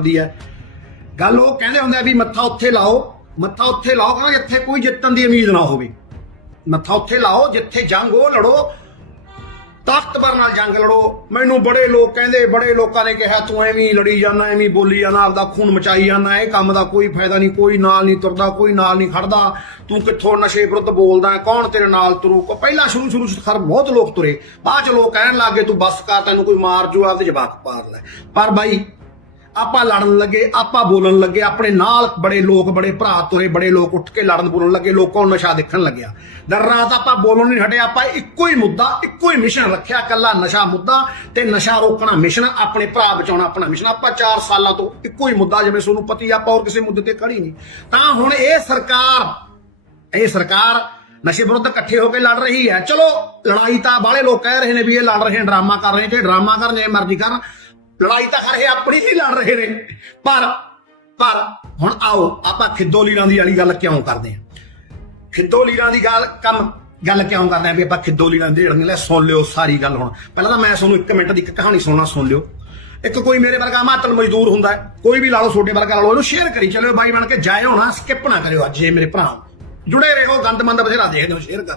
ਦੀ ਹੈ। ਗੱਲ ਉਹ ਕਹਿੰਦੇ ਹੁੰਦੇ ਆ ਵੀ ਮੱਥਾ ਉੱਥੇ ਲਾਓ, ਮੱਥਾ ਉੱਥੇ ਲਾਓ, ਕਹਿੰਦਾ ਜਿੱਥੇ ਕੋਈ ਜਿੱਤਣ ਦੀ ਉਮੀਦ ਨਾ ਹੋਵੇ। ਮੱਥਾ ਉੱਥੇ ਲਾਓ, ਜਿੱਥੇ ਜੰਗ ਉਹ ਲੜੋ, ਤਾਕਤਵਰ ਨਾਲ ਜੰਗ ਲੜੋ। ਮੈਨੂੰ ਬੜੇ ਲੋਕ ਕਹਿੰਦੇ, ਬੜੇ ਲੋਕਾਂ ਨੇ ਕਿਹਾ, ਤੂੰ ਐਵੇਂ ਲੜੀ ਜਾਂਦਾ, ਐਵੇਂ ਬੋਲੀ ਜਾਂਦਾ, ਆਪਦਾ ਖੂਨ ਮਚਾਈ ਜਾਂਦਾ, ਇਹ ਕੰਮ ਦਾ ਕੋਈ ਫਾਇਦਾ ਨਹੀਂ, ਕੋਈ ਨਾਲ ਨਹੀਂ ਤੁਰਦਾ, ਕੋਈ ਨਾਲ ਨਹੀਂ ਖੜਦਾ। ਤੂੰ ਕਿੱਥੋਂ ਨਸ਼ੇ ਵਿਰੁੱਧ ਬੋਲਦਾ ਕੌਣ ਤੇਰੇ ਨਾਲ ਤੁਰੂ? ਕੋ ਪਹਿਲਾਂ ਸ਼ੁਰੂ ਸ਼ੁਰੂ ਖਰ ਬਹੁਤ ਲੋਕ ਤੁਰੇ। ਬਾਅਦ ਚ ਲੋਕ ਕਹਿਣ ਲੱਗੇ ਤੂੰ ਬਸ ਕਰ, ਤੈਨੂੰ ਕੋਈ ਮਾਰ ਜੂ, ਆਪਦੇ ਜਵਾਕ ਪਾਰ ਲੈ। ਪਰ ਬਾਈ ਆਪਾਂ ਲੜਨ ਲੱਗੇ, ਆਪਾਂ ਬੋਲਣ ਲੱਗੇ, ਆਪਣੇ ਨਾਲ ਬੜੇ ਲੋਕ, ਬੜੇ ਭਰਾ ਤੁਰੇ, ਬੜੇ ਲੋਕ ਉੱਠ ਕੇ ਲੜਨ ਬੋਲਣ ਲੱਗੇ, ਲੋਕਾਂ ਨੂੰ ਨਸ਼ਾ ਦੇਖਣ ਲੱਗਿਆ। ਦਰ ਰਾਤ ਆਪਾਂ ਬੋਲਣ ਨਹੀਂ ਹਟੇ ਆਪਾਂ ਇੱਕੋ ਹੀ ਮੁੱਦਾ, ਇੱਕੋ ਹੀ ਮਿਸ਼ਨ ਰੱਖਿਆ ਕੱਲਾ ਨਸ਼ਾ ਮੁੱਦਾ ਤੇ ਨਸ਼ਾ ਰੋਕਣਾ ਮਿਸ਼ਨ ਆਪਣੇ ਭਰਾ ਬਚਾਉਣਾ ਆਪਣਾ ਮਿਸ਼ਨ ਆਪਾਂ 4 ਸਾਲਾਂ ਤੋਂ ਇੱਕੋ ਹੀ ਮੁੱਦਾ, ਜਿਵੇਂ ਤੁਹਾਨੂੰ ਪਤੀ ਆਪਾਂ ਹੋਰ ਕਿਸੇ ਮੁੱਦੇ ਤੇ ਖੜੀ ਨਹੀਂ। ਤਾਂ ਹੁਣ ਇਹ ਸਰਕਾਰ ਇਹ ਸਰਕਾਰ ਨਸ਼ੇ ਵਿਰੁੱਧ ਇਕੱਠੇ ਹੋ ਕੇ ਲੜ ਰਹੀ ਹੈ। ਚਲੋ, ਲੜਾਈ ਤਾਂ ਬਾਹਲੇ ਲੋਕ ਕਹਿ ਰਹੇ ਨੇ ਵੀ ਇਹ ਲੜ ਰਹੇ ਡਰਾਮਾ ਕਰ ਰਹੇ ਨੇ ਤੇ ਡਰਾਮਾ ਕਰਨ ਜੇ ਮਰਜ਼ੀ ਕਰਨ। ਲੜਾਈ ਤਾਂ ਖਰੇ ਆਪਣੀ ਹੀ ਲੜ ਰਹੇ ਨੇ। ਪਰ ਪਰ, ਹੁਣ ਆਓ, ਆਪਾਂ ਖਿੱਦੋ ਲੀਰਾਂ ਦੀ ਵਾਲੀ ਗੱਲ ਕਿਉਂ ਕਰਦੇ ਹਾਂ? ਖਿੱਦੋ ਲੀਰਾਂ ਦੀ ਗੱਲ, ਕੰਮ, ਗੱਲ ਕਿਉਂ ਕਰਦੇ ਆ ਵੀ ਆਪਾਂ ਖਿੱਦੋ ਲੀਰਾਂ ਦੇ ਢੰਗ ਲੈ ਸੁਣ ਲਿਓ ਸਾਰੀ ਗੱਲ ਹੁਣ। ਪਹਿਲਾਂ ਤਾਂ ਮੈਂ ਤੁਹਾਨੂੰ 1 ਮਿੰਟ ਦੀ ਇੱਕ ਕਹਾਣੀ ਸੁਣਨਾ, ਸੁਣ ਲਿਓ। ਇੱਕ ਕੋਈ ਮੇਰੇ ਵਰਗਾ ਮਾਤਲ ਮਜ਼ਦੂਰ ਹੁੰਦਾ ਹੈ, ਕੋਈ ਵੀ ਲਾ ਲਓ ਛੋਟੇ ਵਰਗਾ ਲਾ ਲਓ, ਇਹਨੂੰ ਸ਼ੇਅਰ ਕਰੀ ਚਲਿਓ ਬਾਈ ਬਣ ਕੇ, ਜਾਇਓ ਨਾ ਸਕਿਪ ਨਾ ਕਰਿਓ ਅੱਜ ਇਹ ਮੇਰੇ ਭਰਾ। ਜੁੜੇ ਰਹੋ, ਗੰਦਮੰਦ ਬਥੇਰਾ ਦੇਖਦੇ ਹੋ ਸ਼ੇਅਰ ਕਰ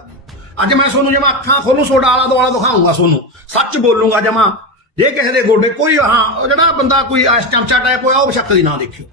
ਅੱਜ ਮੈਂ ਤੁਹਾਨੂੰ ਜਮਾ ਅੱਖਾਂ ਖੋਲੂ ਸੋਡਾ ਆਲਾ ਦੁਆਲਾ ਦਿਖਾਉਂਗਾ ਤੁਹਾਨੂੰ। ਸੱਚ ਬੋਲੂੰਗਾ ਜਮਾ। ਜੇ ਕਿਸੇ ਦੇ ਗੋਡੇ ਕੋਈ, ਹਾਂ ਜਿਹੜਾ ਬੰਦਾ ਕੋਈ ਐਸ ਚਮਚਾ ਟਾਈਪ ਹੋਇਆ, ਉਹ ਬਸ਼ੱਕ ਦੀ ਨਾ ਦੇਖਿਓ।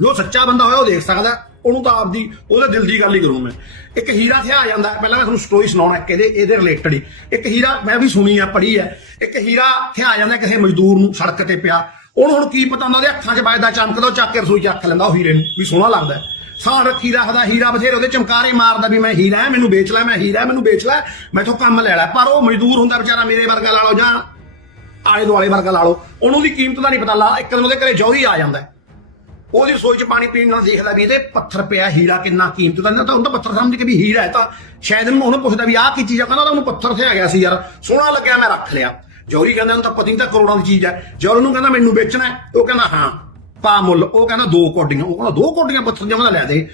ਜੋ ਸੱਚਾ ਬੰਦਾ ਹੋਇਆ, ਉਹ ਦੇਖ ਸਕਦਾ। ਉਹਨੂੰ ਤਾਂ ਆਪਦੀ, ਉਹਦੇ ਦਿਲ ਦੀ ਗੱਲ ਹੀ ਕਰੂੰ ਮੈਂ। ਇੱਕ ਹੀਰਾ ਥਿਆ ਆ ਜਾਂਦਾ ਪਹਿਲਾਂ ਮੈਂ ਤੁਹਾਨੂੰ ਸਟੋਰੀ ਸੁਣਾਉਣਾ ਇੱਕ ਇਹਦੇ ਇਹਦੇ ਰਿਲੇਟਡ ਹੀ। ਇੱਕ ਹੀਰਾ, ਮੈਂ ਵੀ ਸੁਣੀ ਆ, ਪੜ੍ਹੀ ਆ ਇੱਕ ਹੀਰਾ ਥਿਆ ਆ ਜਾਂਦਾ ਕਿਸੇ ਮਜ਼ਦੂਰ ਨੂੰ ਸੜਕ ਤੇ ਪਿਆ। ਉਹਨੂੰ ਹੁਣ ਕੀ ਪਤਾ ਹੁੰਦਾ, ਉਹਦੇ ਅੱਖਾਂ 'ਚ ਵੱਜਦਾ ਚਮਕਦਾ ਉਹ ਚੱਕ ਕੇ ਰਸੋਈ 'ਚ ਅੱਖ ਲੈਂਦਾ, ਉਹ ਹੀਰੇ ਨੂੰ। ਵੀ ਸੋਹਣਾ ਲੱਗਦਾ ਸਾਹ ਰੱਖੀ ਰੱਖਦਾ ਹੀਰਾ, ਬਥੇਰੇ ਉਹਦੇ ਚਮਕਾਰੇ ਮਾਰਦਾ ਵੀ ਮੈਂ ਹੀਰਾ ਹੈ, ਮੈਨੂੰ ਵੇਚ ਲੈ, ਮੈਂ ਹੀਰਾ ਹੈ, ਮੈਨੂੰ ਵੇਚ ਲੈ, ਮੈਥੋਂ ਕੰਮ ਲੈ ਲੈ। ਪਰ ਉਹ ਮਜ਼ਦੂਰ ਹੁੰਦਾ ਵਿਚਾਰਾ ਮੇਰੇ ਵਰਗਾ ਲਾ ਲਓ ਜਾਂ ਆਲੇ ਦੁਆਲੇ ਵਰਗਾ ਲਾ ਲਓ। ਉਹਨੂੰ ਦੀ ਕੀਮਤ ਦਾ ਨਹੀਂ ਪਤਾ ਲਾ, ਇੱਕ ਦਿਨ ਉਹਦੇ ਘਰੇ ਜੌਹਰੀ ਆ ਜਾਂਦਾ ਉਹਦੀ ਰਸੋਈ 'ਚ ਪਾਣੀ ਪੀਣ ਨਾਲ ਦੇਖਦਾ ਵੀ ਇਹਦੇ ਪੱਥਰ ਪਿਆ ਹੀਰਾ ਕਿੰਨਾ ਕੀਮਤ ਦਾ ਨਾ ਤਾਂ ਉਹਨੂੰ ਤਾਂ ਪੱਥਰ ਸਮਝ ਕੇ ਵੀ ਹੀਰਾ ਹੈ, ਤਾਂ ਸ਼ਾਇਦ ਉਹਨੂੰ ਉਹਨੂੰ ਪੁੱਛਦਾ ਵੀ ਆਹ ਕੀ ਚੀਜ਼ ਆ, ਕਹਿੰਦਾ ਉਹਨੂੰ ਪੱਥਰ ਤੇ ਆ ਗਿਆ ਸੀ ਯਾਰ, ਸੋਹਣਾ ਲੱਗਿਆ, ਮੈਂ ਰੱਖ ਲਿਆ। ਜੌਹਰੀ ਕਹਿੰਦਾ ਉਹਨੂੰ ਤਾਂ ਪਤਾ ਨਹੀਂ ਤਾਂ ਕਰੋੜਾਂ ਦੀ ਚੀਜ਼ ਹੈ। ਜੌਹਰ ਨੂੰ ਕਹਿੰਦਾ, ਮੈਨੂੰ ਵੇਚਣਾ ਉਹ ਕਹਿੰਦਾ, ਹਾਂ, ਪਾ ਮੁੱਲ। ਉਹ ਕਹਿੰਦਾ, ਦੋ ਕੋਡੀਆਂ। ਉਹ ਕਹਿੰਦਾ, ਦੋ ਕੋਡੀਆਂ ਪੱਥਰ ਦੀਆਂ ਕਹਿੰਦਾ ਲੈ ਦੇ।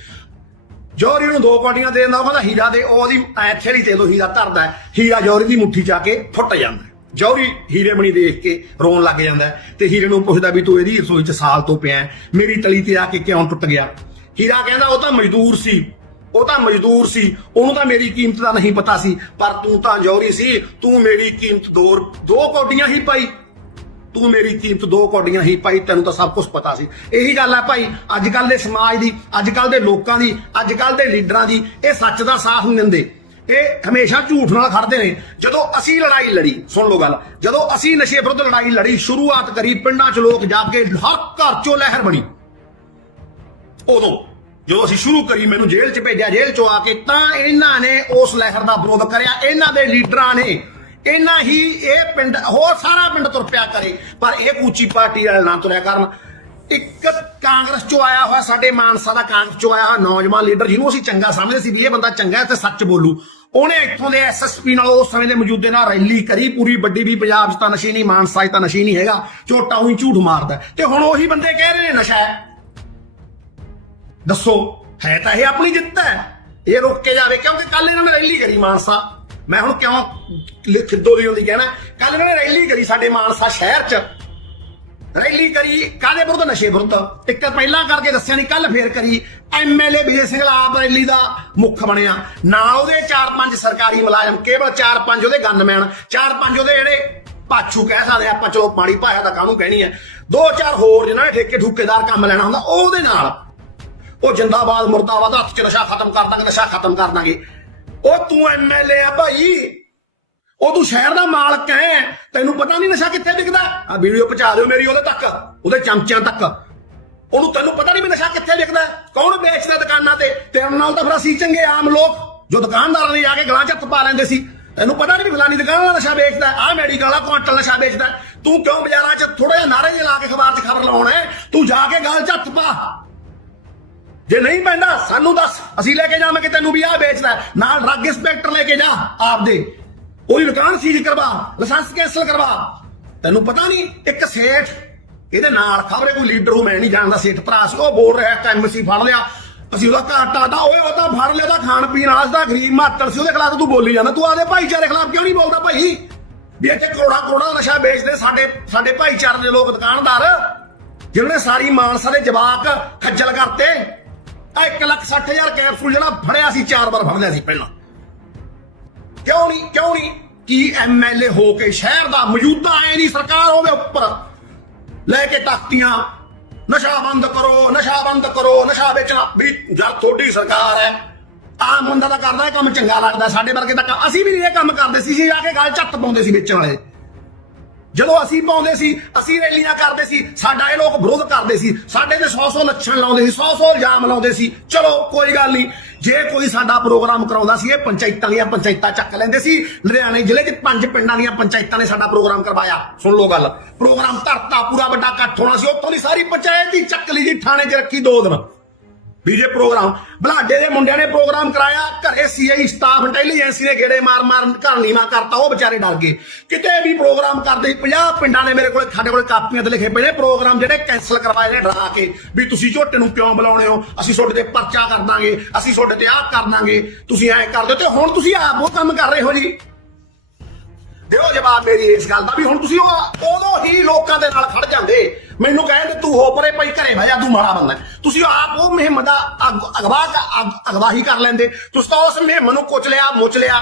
ਜੌਹਰੀ ਨੂੰ ਦੋ ਕੋਡੀਆਂ ਦੇ ਦਿੰਦਾ ਉਹ ਕਹਿੰਦਾ, ਹੀਰਾ ਦੇ। ਉਹਦੀ ਐ ਥੇੜੀ ਤੇ ਦੋ, ਹੀਰਾ ਧਰਦਾ ਹੀਰਾ ਜੌਹਰੀ ਦੀ ਮੁੱਠੀ ਚ ਆ ਕੇ ਫੁੱਟ ਜਾਂਦਾ ਹੈ। ਜੌਹਰੀ ਹੀਰੇ ਬਣੀ ਦੇਖ ਕੇ ਰੋਣ ਲੱਗ ਜਾਂਦਾ ਹੈ ਤੇ ਹੀਰੇ ਨੂੰ ਪੁੱਛਦਾ ਵੀ ਤੂੰ ਇਹਦੀ ਰਸੋਈ ਚ ਸਾਲ ਤੋਂ ਪਿਆ ਮੇਰੀ ਤਲੀ ਤੇ ਆ ਕੇ ਕਿਉਂ ਟੁੱਟ ਗਿਆ? ਹੀਰਾ ਕਹਿੰਦਾ, ਉਹ ਤਾਂ ਮਜ਼ਦੂਰ ਸੀ, ਉਹ ਤਾਂ ਮਜ਼ਦੂਰ ਸੀ, ਉਹਨੂੰ ਤਾਂ ਮੇਰੀ ਕੀਮਤ ਦਾ ਨਹੀਂ ਪਤਾ ਸੀ, ਪਰ ਤੂੰ ਤਾਂ ਜੌਹਰੀ ਸੀ, ਤੂੰ ਮੇਰੀ ਕੀਮਤ ਦੋ ਦੋ ਕੋਡੀਆਂ ਹੀ ਪਾਈ। ਤੂੰ ਮੇਰੀ ਕੀਮਤ ਦੋ ਕੋਡੀਆਂ ਹੀ ਪਾਈ, ਤੈਨੂੰ ਤਾਂ ਸਭ ਕੁਝ ਪਤਾ ਸੀ। ਇਹੀ ਗੱਲ ਹੈ ਭਾਈ, ਅੱਜ ਕੱਲ ਦੇ ਸਮਾਜ ਦੀ, ਅੱਜ ਕੱਲ ਦੇ ਲੋਕਾਂ ਦੀ, ਅੱਜ ਕੱਲ ਦੇ ਲੀਡਰਾਂ ਦੀ, ਇਹ ਸੱਚ ਦਾ ਸਾਥ ਨਹੀਂ ਦਿੰਦੇ। ਇਹ ਹਮੇਸ਼ਾ ਝੂਠ ਨਾਲ ਖੜਦੇ ਨੇ। ਜਦੋਂ ਅਸੀਂ ਲੜਾਈ ਲੜੀ, ਸੁਣ ਲਓ ਗੱਲ, ਜਦੋਂ ਅਸੀਂ ਨਸ਼ੇ ਵਿਰੁੱਧ ਲੜਾਈ ਲੜੀ, ਸ਼ੁਰੂਆਤ ਕਰੀ, ਪਿੰਡਾਂ 'ਚ ਲੋਕ ਜਾ ਕੇ ਹਰ ਘਰ 'ਚੋਂ ਲਹਿਰ ਬਣੀ। ਉਦੋਂ, ਜਦੋਂ ਅਸੀਂ ਸ਼ੁਰੂ ਕਰੀ, ਮੈਨੂੰ ਜੇਲ੍ਹ 'ਚ ਭੇਜਿਆ, ਜੇਲ੍ਹ 'ਚੋਂ ਆ ਕੇ ਤਾਂ ਇਹਨਾਂ ਨੇ ਉਸ ਲਹਿਰ ਦਾ ਵਿਰੋਧ ਕਰਿਆ। ਇਹਨਾਂ ਦੇ ਲੀਡਰਾਂ ਨੇ, ਇਹਨਾਂ ਹੀ ਇਹ ਪਿੰਡ, ਹੋਰ ਸਾਰਾ ਪਿੰਡ ਤੁਰ ਪਿਆ ਕਰੇ। ਪਰ ਇਹ ਕੂਚੀ ਪਾਰਟੀ ਵਾਲੇ ਨਾ ਤੁਰਿਆ ਕਰਨ। ਇੱਕ ਕਾਂਗਰਸ 'ਚੋਂ ਆਇਆ ਹੋਇਆ, ਸਾਡੇ ਮਾਨਸਾ ਦਾ ਕਾਂਗਰਸ 'ਚੋਂ ਆਇਆ ਹੋਇਆ ਨੌਜਵਾਨ ਲੀਡਰ, ਜਿਹਨੂੰ ਅਸੀਂ ਚੰਗਾ ਸਮਝਦੇ ਸੀ ਵੀ ਇਹ ਬੰਦਾ ਚੰਗਾ ਹੈ ਤੇ ਸੱਚ ਬੋਲੂ। ਉਹਨੇ ਇੱਥੋਂ ਦੇ ਐਸਐਸਪੀ ਨਾਲ ਉਸ ਸਮੇਂ ਦੇ ਮੌਜੂਦੇ ਨਾਲ ਰੈਲੀ ਕਰੀ, ਪੂਰੀ ਵੱਡੀ ਵੀ ਪੰਜਾਬ 'ਚ ਤਾਂ ਨਸ਼ੇ ਨਹੀਂ, ਮਾਨਸਾ 'ਚ ਤਾਂ ਨਸ਼ੇ ਨਹੀਂ ਹੈਗਾ, ਝੋਟਾ ਉਹੀ ਝੂਠ ਮਾਰਦਾ ਤੇ ਹੁਣ ਉਹੀ ਬੰਦੇ ਕਹਿ ਰਹੇ ਨੇ ਨਸ਼ਾ ਹੈ। ਦੱਸੋ, ਹੈ ਤਾਂ ਇਹ ਆਪਣੀ ਜਿੱਤ ਹੈ। ਇਹ ਰੁਕ ਕੇ ਜਾਵੇ, ਕਿਉਂਕਿ ਕੱਲ ਇਹਨਾਂ ਨੇ ਰੈਲੀ ਕਰੀ ਮਾਨਸਾ। ਮੈਂ ਹੁਣ ਕਿਉਂ ਖਿੱਦੋ ਦੀ ਹੁੰਦੀ ਕਹਿਣਾ ਕੱਲ ਇਹਨਾਂ ਨੇ ਰੈਲੀ ਕਰੀ ਸਾਡੇ ਮਾਨਸਾ ਸ਼ਹਿਰ 'ਚ। ਰੈਲੀ ਕਰੀ ਕਾਦੇ ਵਿਰੁੱਧ? ਨਸ਼ੇ ਵਿਰੁੱਧ। ਇੱਕ ਤਾਂ ਪਹਿਲਾਂ ਕਰਕੇ ਦੱਸਿਆ ਨਹੀਂ ਕੱਲ ਫੇਰ ਕਰੀ। ਐਮਐਲਏ ਵਿਜੇ ਸਿੰਘ ਆਪ ਰੈਲੀ ਦਾ ਮੁੱਖ ਬਣਿਆ। ਨਾ ਉਹਦੇ 4-5 ਸਰਕਾਰੀ ਮੁਲਾਜ਼ਮ, ਕੇਵਲ 4-5 ਉਹਦੇ ਗਨਮੈਨ 4-5 ਉਹਦੇ ਜਿਹੜੇ ਪਾਛੂ ਕਹਿ ਸਕਦੇ ਆਪਾਂ, ਚਲੋ ਪਾਣੀ ਭਾਸ਼ਾ ਤਾਂ ਕਾਹਨੂੰ ਕਹਿਣੀ ਹੈ ਦੋ ਚਾਰ ਹੋਰ ਜਿਨ੍ਹਾਂ ਨੇ ਠੇਕੇ ਠੁਕੇਦਾਰ ਕੰਮ ਲੈਣਾ ਹੁੰਦਾ ਉਹਦੇ ਨਾਲ। ਉਹ ਜਿੰਦਾਬਾਦ, ਮੁਰਦਾਬਾਦ, ਹੱਥ 'ਚ ਨਸ਼ਾ ਖਤਮ ਕਰ ਦਾਂਗੇ, ਨਸ਼ਾ ਖਤਮ ਕਰ ਦਾਂਗੇ। ਉਹ ਤੂੰ ਐਮਐਲਏ ਆ ਭਾਈ। ਉਹ ਤੂੰ ਸ਼ਹਿਰ ਦਾ ਮਾਲਕ ਹੈ ਤੈਨੂੰ ਪਤਾ ਨਹੀਂ ਨਸ਼ਾ ਕਿੱਥੇ ਵਿਕਦਾ? ਆ ਵੀਡੀਓ ਪਹੁੰਚਾ ਦਿਓ ਮੇਰੀ ਉਹਦੇ ਤੱਕ, ਉਹਦੇ ਚਮਚਿਆਂ ਤੱਕ। ਉਹਨੂੰ ਤੈਨੂੰ ਪਤਾ ਨਹੀਂ ਵੀ ਨਸ਼ਾ ਕਿੱਥੇ ਵਿਕਦਾ ਕੌਣ ਵੇਚਦਾ ਦੁਕਾਨਾਂ ਤੇ? ਤੇਰੇ ਨਾਲ ਤਾਂ ਫਿਰ ਅਸੀਂ ਚੰਗੇ ਆਮ ਲੋਕ, ਜੋ ਦੁਕਾਨਦਾਰਾਂ ਨੇ ਜਾ ਕੇ ਗਲਾਂ 'ਚ ਹੱਥ ਪਾ ਲੈਂਦੇ ਸੀ। ਤੈਨੂੰ ਪਤਾ ਨਹੀਂ ਵੀ ਫਲਾਨੀ ਦੁਕਾਨ ਵਾਲਾ ਨਸ਼ਾ ਵੇਚਦਾ ਆ ਮੈਡੀਕਲ ਵਾਲਾ ਕੁਆਂਟਲ ਨਸ਼ਾ ਵੇਚਦਾ ਤੂੰ ਕਿਉਂ ਬਾਜ਼ਾਰਾਂ 'ਚ ਥੋੜਾ ਜਿਹਾ ਨਾਰੇ ਜਿਹੇ ਲਾ ਕੇ ਅਖਬਾਰ 'ਚ ਖਬਰ ਲਾਉਣਾ ਹੈ? ਤੂੰ ਜਾ ਕੇ ਗਲ 'ਚ ਹੱਥ ਪਾ। ਜੇ ਨਹੀਂ ਪੈਂਦਾ, ਸਾਨੂੰ ਦੱਸ। ਅਸੀਂ ਲੈ ਕੇ ਜਾਵਾਂਗੇ ਤੈਨੂੰ ਵੀ ਆਹ ਵੇਚਦਾ ਨਾਲ ਡਰੱਗ ਇੰਸਪੈਕਟਰ ਲੈ ਕੇ ਜਾ ਆਪਦੇ ਉਹਦੀ ਦੁਕਾਨ ਸੀਜ਼ ਕਰਵਾ, ਲਾਇਸੈਂਸ ਕੈਂਸਲ ਕਰਵਾ। ਤੈਨੂੰ ਪਤਾ ਨਹੀਂ, ਇੱਕ ਸੇਠ, ਇਹਦੇ ਨਾਲ ਖਬਰੇ ਕੋਈ ਲੀਡਰ ਹੋ ਮੈਂ ਨਹੀਂ ਜਾਣਦਾ ਸੇਠ ਭਰਾ ਸੀ, ਉਹ ਬੋਲ ਰਿਹਾ ਐਮਸੀ ਫੜ ਲਿਆ। ਅਸੀਂ ਉਹਦਾ ਘਾਟਾ ਦਾ ਓਏ ਉਹ ਤਾਂ ਫੜ ਲਿਆ, ਉਹਦਾ ਖਾਣ ਪੀਣ ਵਾਲਾ ਦਾ ਗਰੀਬ ਮਾਤਰ ਸੀ, ਉਹਦੇ ਖਿਲਾਫ ਤੂੰ ਬੋਲੀ ਜਾਂਦਾ। ਤੂੰ ਆਦੇ ਭਾਈਚਾਰੇ ਖਿਲਾਫ ਕਿਉਂ ਨਹੀਂ ਬੋਲਦਾ ਭਾਈ? ਵੀ ਇੱਥੇ ਕਰੋੜਾ ਕਰੋੜਾ ਨਸ਼ਾ ਵੇਚਦੇ ਸਾਡੇ ਸਾਡੇ ਭਾਈਚਾਰੇ ਦੇ ਲੋਕ ਦੁਕਾਨਦਾਰ ਜਿਨ੍ਹਾਂ ਨੇ ਸਾਰੀ ਮਾਨਸਾ ਦੇ ਜਵਾਕ ਖੱਜਲ ਕਰਤੇ। ਆ 1 ਲੱਖ 60 ਹਜ਼ਾਰ ਕੈਪਸੂਲ ਜਿਹੜਾ ਫੜਿਆ ਸੀ, ਚਾਰ ਵਾਰ ਫੜ ਲਿਆ ਸੀ ਪਹਿਲਾਂ। ਕਿਉਂ ਨਹੀਂ ਕਿਉਂ ਨਹੀਂ? ਕੀ ਐਮਐਲਏ ਹੋ ਕੇ ਸ਼ਹਿਰ ਦਾ ਮੌਜੂਦਾ ਐ ਨਹੀਂ ਸਰਕਾਰ ਹੋਵੇ ਉੱਪਰ? ਲੈ ਕੇ ਤਖਤੀਆਂ ਨਸ਼ਾ ਬੰਦ ਕਰੋ, ਨਸ਼ਾ ਬੰਦ ਕਰੋ, ਨਸ਼ਾ ਵੇਚਣਾ। ਵੀ ਜਦ ਤੁਹਾਡੀ ਸਰਕਾਰ ਹੈ ਆਮ ਬੰਦਾ ਤਾਂ ਕਰਦਾ ਕੰਮ, ਚੰਗਾ ਲੱਗਦਾ ਸਾਡੇ ਵਰਗੇ ਤਾਂ ਕੰਮ- ਅਸੀਂ ਵੀ ਨਹੀਂ ਇਹ ਕੰਮ ਕਰਦੇ ਸੀ ਸੀ ਜਾ ਕੇ ਗੱਲ ਝੱਟ ਪਾਉਂਦੇ ਸੀ ਵੇਚਣ ਵਾਲੇ। ਜਦੋਂ ਅਸੀਂ ਪਾਉਂਦੇ ਸੀ, ਅਸੀਂ ਰੈਲੀਆਂ ਕਰਦੇ ਸੀ, ਸਾਡਾ ਇਹ ਲੋਕ ਵਿਰੋਧ ਕਰਦੇ ਸੀ, ਸਾਡੇ ਤੇ 100-100 ਲੱਛਣ ਲਾਉਂਦੇ ਸੀ 100-100 ਇਲਜ਼ਾਮ ਲਾਉਂਦੇ ਸੀ। ਚਲੋ, ਕੋਈ ਗੱਲ ਨਹੀਂ। ਜੇ ਕੋਈ ਸਾਡਾ ਪ੍ਰੋਗਰਾਮ ਕਰਾਉਂਦਾ ਸੀ, ਇਹ ਪੰਚਾਇਤਾਂ ਦੀਆਂ ਪੰਚਾਇਤਾਂ ਚੱਕ ਲੈਂਦੇ ਸੀ। ਲੁਧਿਆਣੇ ਜ਼ਿਲ੍ਹੇ 'ਚ ਪੰਜ ਪਿੰਡਾਂ ਦੀਆਂ ਪੰਚਾਇਤਾਂ ਨੇ ਸਾਡਾ ਪ੍ਰੋਗਰਾਮ ਕਰਵਾਇਆ। ਸੁਣ ਲਓ ਗੱਲ। ਪ੍ਰੋਗਰਾਮ ਧਰਤਾ, ਪੂਰਾ ਵੱਡਾ ਇਕੱਠ ਹੋਣਾ ਸੀ, ਉੱਥੋਂ ਦੀ ਸਾਰੀ ਪੰਚਾਇਤ ਹੀ ਚੱਕ ਲਈ ਜੀ ਥਾਣੇ 'ਚ ਰੱਖੀ ਦੋ ਦਿਨ। ਵੀ ਪ੍ਰੋਗਰਾਮ ਬਲਾਡੇ ਦੇ ਮੁੰਡਿਆਂ ਨੇ ਪ੍ਰੋਗਰਾਮ ਕਰਾਇਆ। ਘਰੇ ਸੀਆਈ ਸਟਾਫ ਇੰਟੈਲੀਜੈਂਸੀ ਨੇ ਗੇੜੇ ਮਾਰ ਮਾਰ ਘਰ ਨੀਵਾ ਕਰਤਾ, ਉਹ ਵਿਚਾਰੇ ਡਰ ਗਏ। ਕਿਤੇ ਵੀ ਪ੍ਰੋਗਰਾਮ ਕਰਦੇ 50 ਪਿੰਡਾਂ ਨੇ ਮੇਰੇ ਕੋਲ, ਸਾਡੇ ਕੋਲ ਕਾਪੀਆਂ ਤੇ ਲਿਖੇ ਪਏ ਨੇ ਪ੍ਰੋਗਰਾਮ ਜਿਹੜੇ ਕੈਨਸਲ ਕਰਵਾਏ ਨੇ ਡਰਾ ਕੇ, ਵੀ ਤੁਸੀਂ ਝੋਟੇ ਨੂੰ ਕਿਉਂ ਬੁਲਾਉਣੇ ਹੋ? ਅਸੀਂ ਤੁਹਾਡੇ ਤੇ ਪਰਚਾ ਕਰ ਦਾਂਗੇ, ਅਸੀਂ ਤੁਹਾਡੇ ਤੇ ਆਹ ਕਰ ਦਾਂਗੇ। ਤੁਸੀਂ ਐਂ ਕਰ ਦਿਓ ਤੇ ਹੁਣ ਤੁਸੀਂ ਆਪ ਉਹ ਕੰਮ ਕਰ ਰਹੇ ਹੋ ਜੀ। ਦਿਓ ਜਵਾਬ ਮੇਰੀ ਇਸ ਗੱਲ ਦਾ ਵੀ ਹੁਣ ਤੁਸੀਂ ਉਹ ਉਦੋਂ ਹੀ ਲੋਕਾਂ ਦੇ ਨਾਲ ਖੜ ਜਾਂਦੇ। ਮੈਨੂੰ ਕਹਿੰਦੇ ਤੂੰ ਹੋ ਪਰੇ ਭਾਈ ਘਰੇ ਬਹਿ ਜਾ, ਤੂੰ ਮਾੜਾ ਬੰਦਾ। ਤੁਸੀਂ ਆਪ ਉਹ ਮੁਹਿੰਮ ਦਾ ਅਗ- ਅਗਵਾ ਅਗਵਾਹੀ ਕਰ ਲੈਂਦੇ। ਤੁਸੀਂ ਤਾਂ ਉਸ ਮੁਹਿੰਮ ਨੂੰ ਕੁਚ ਲਿਆ, ਮੁੱਚ ਲਿਆ।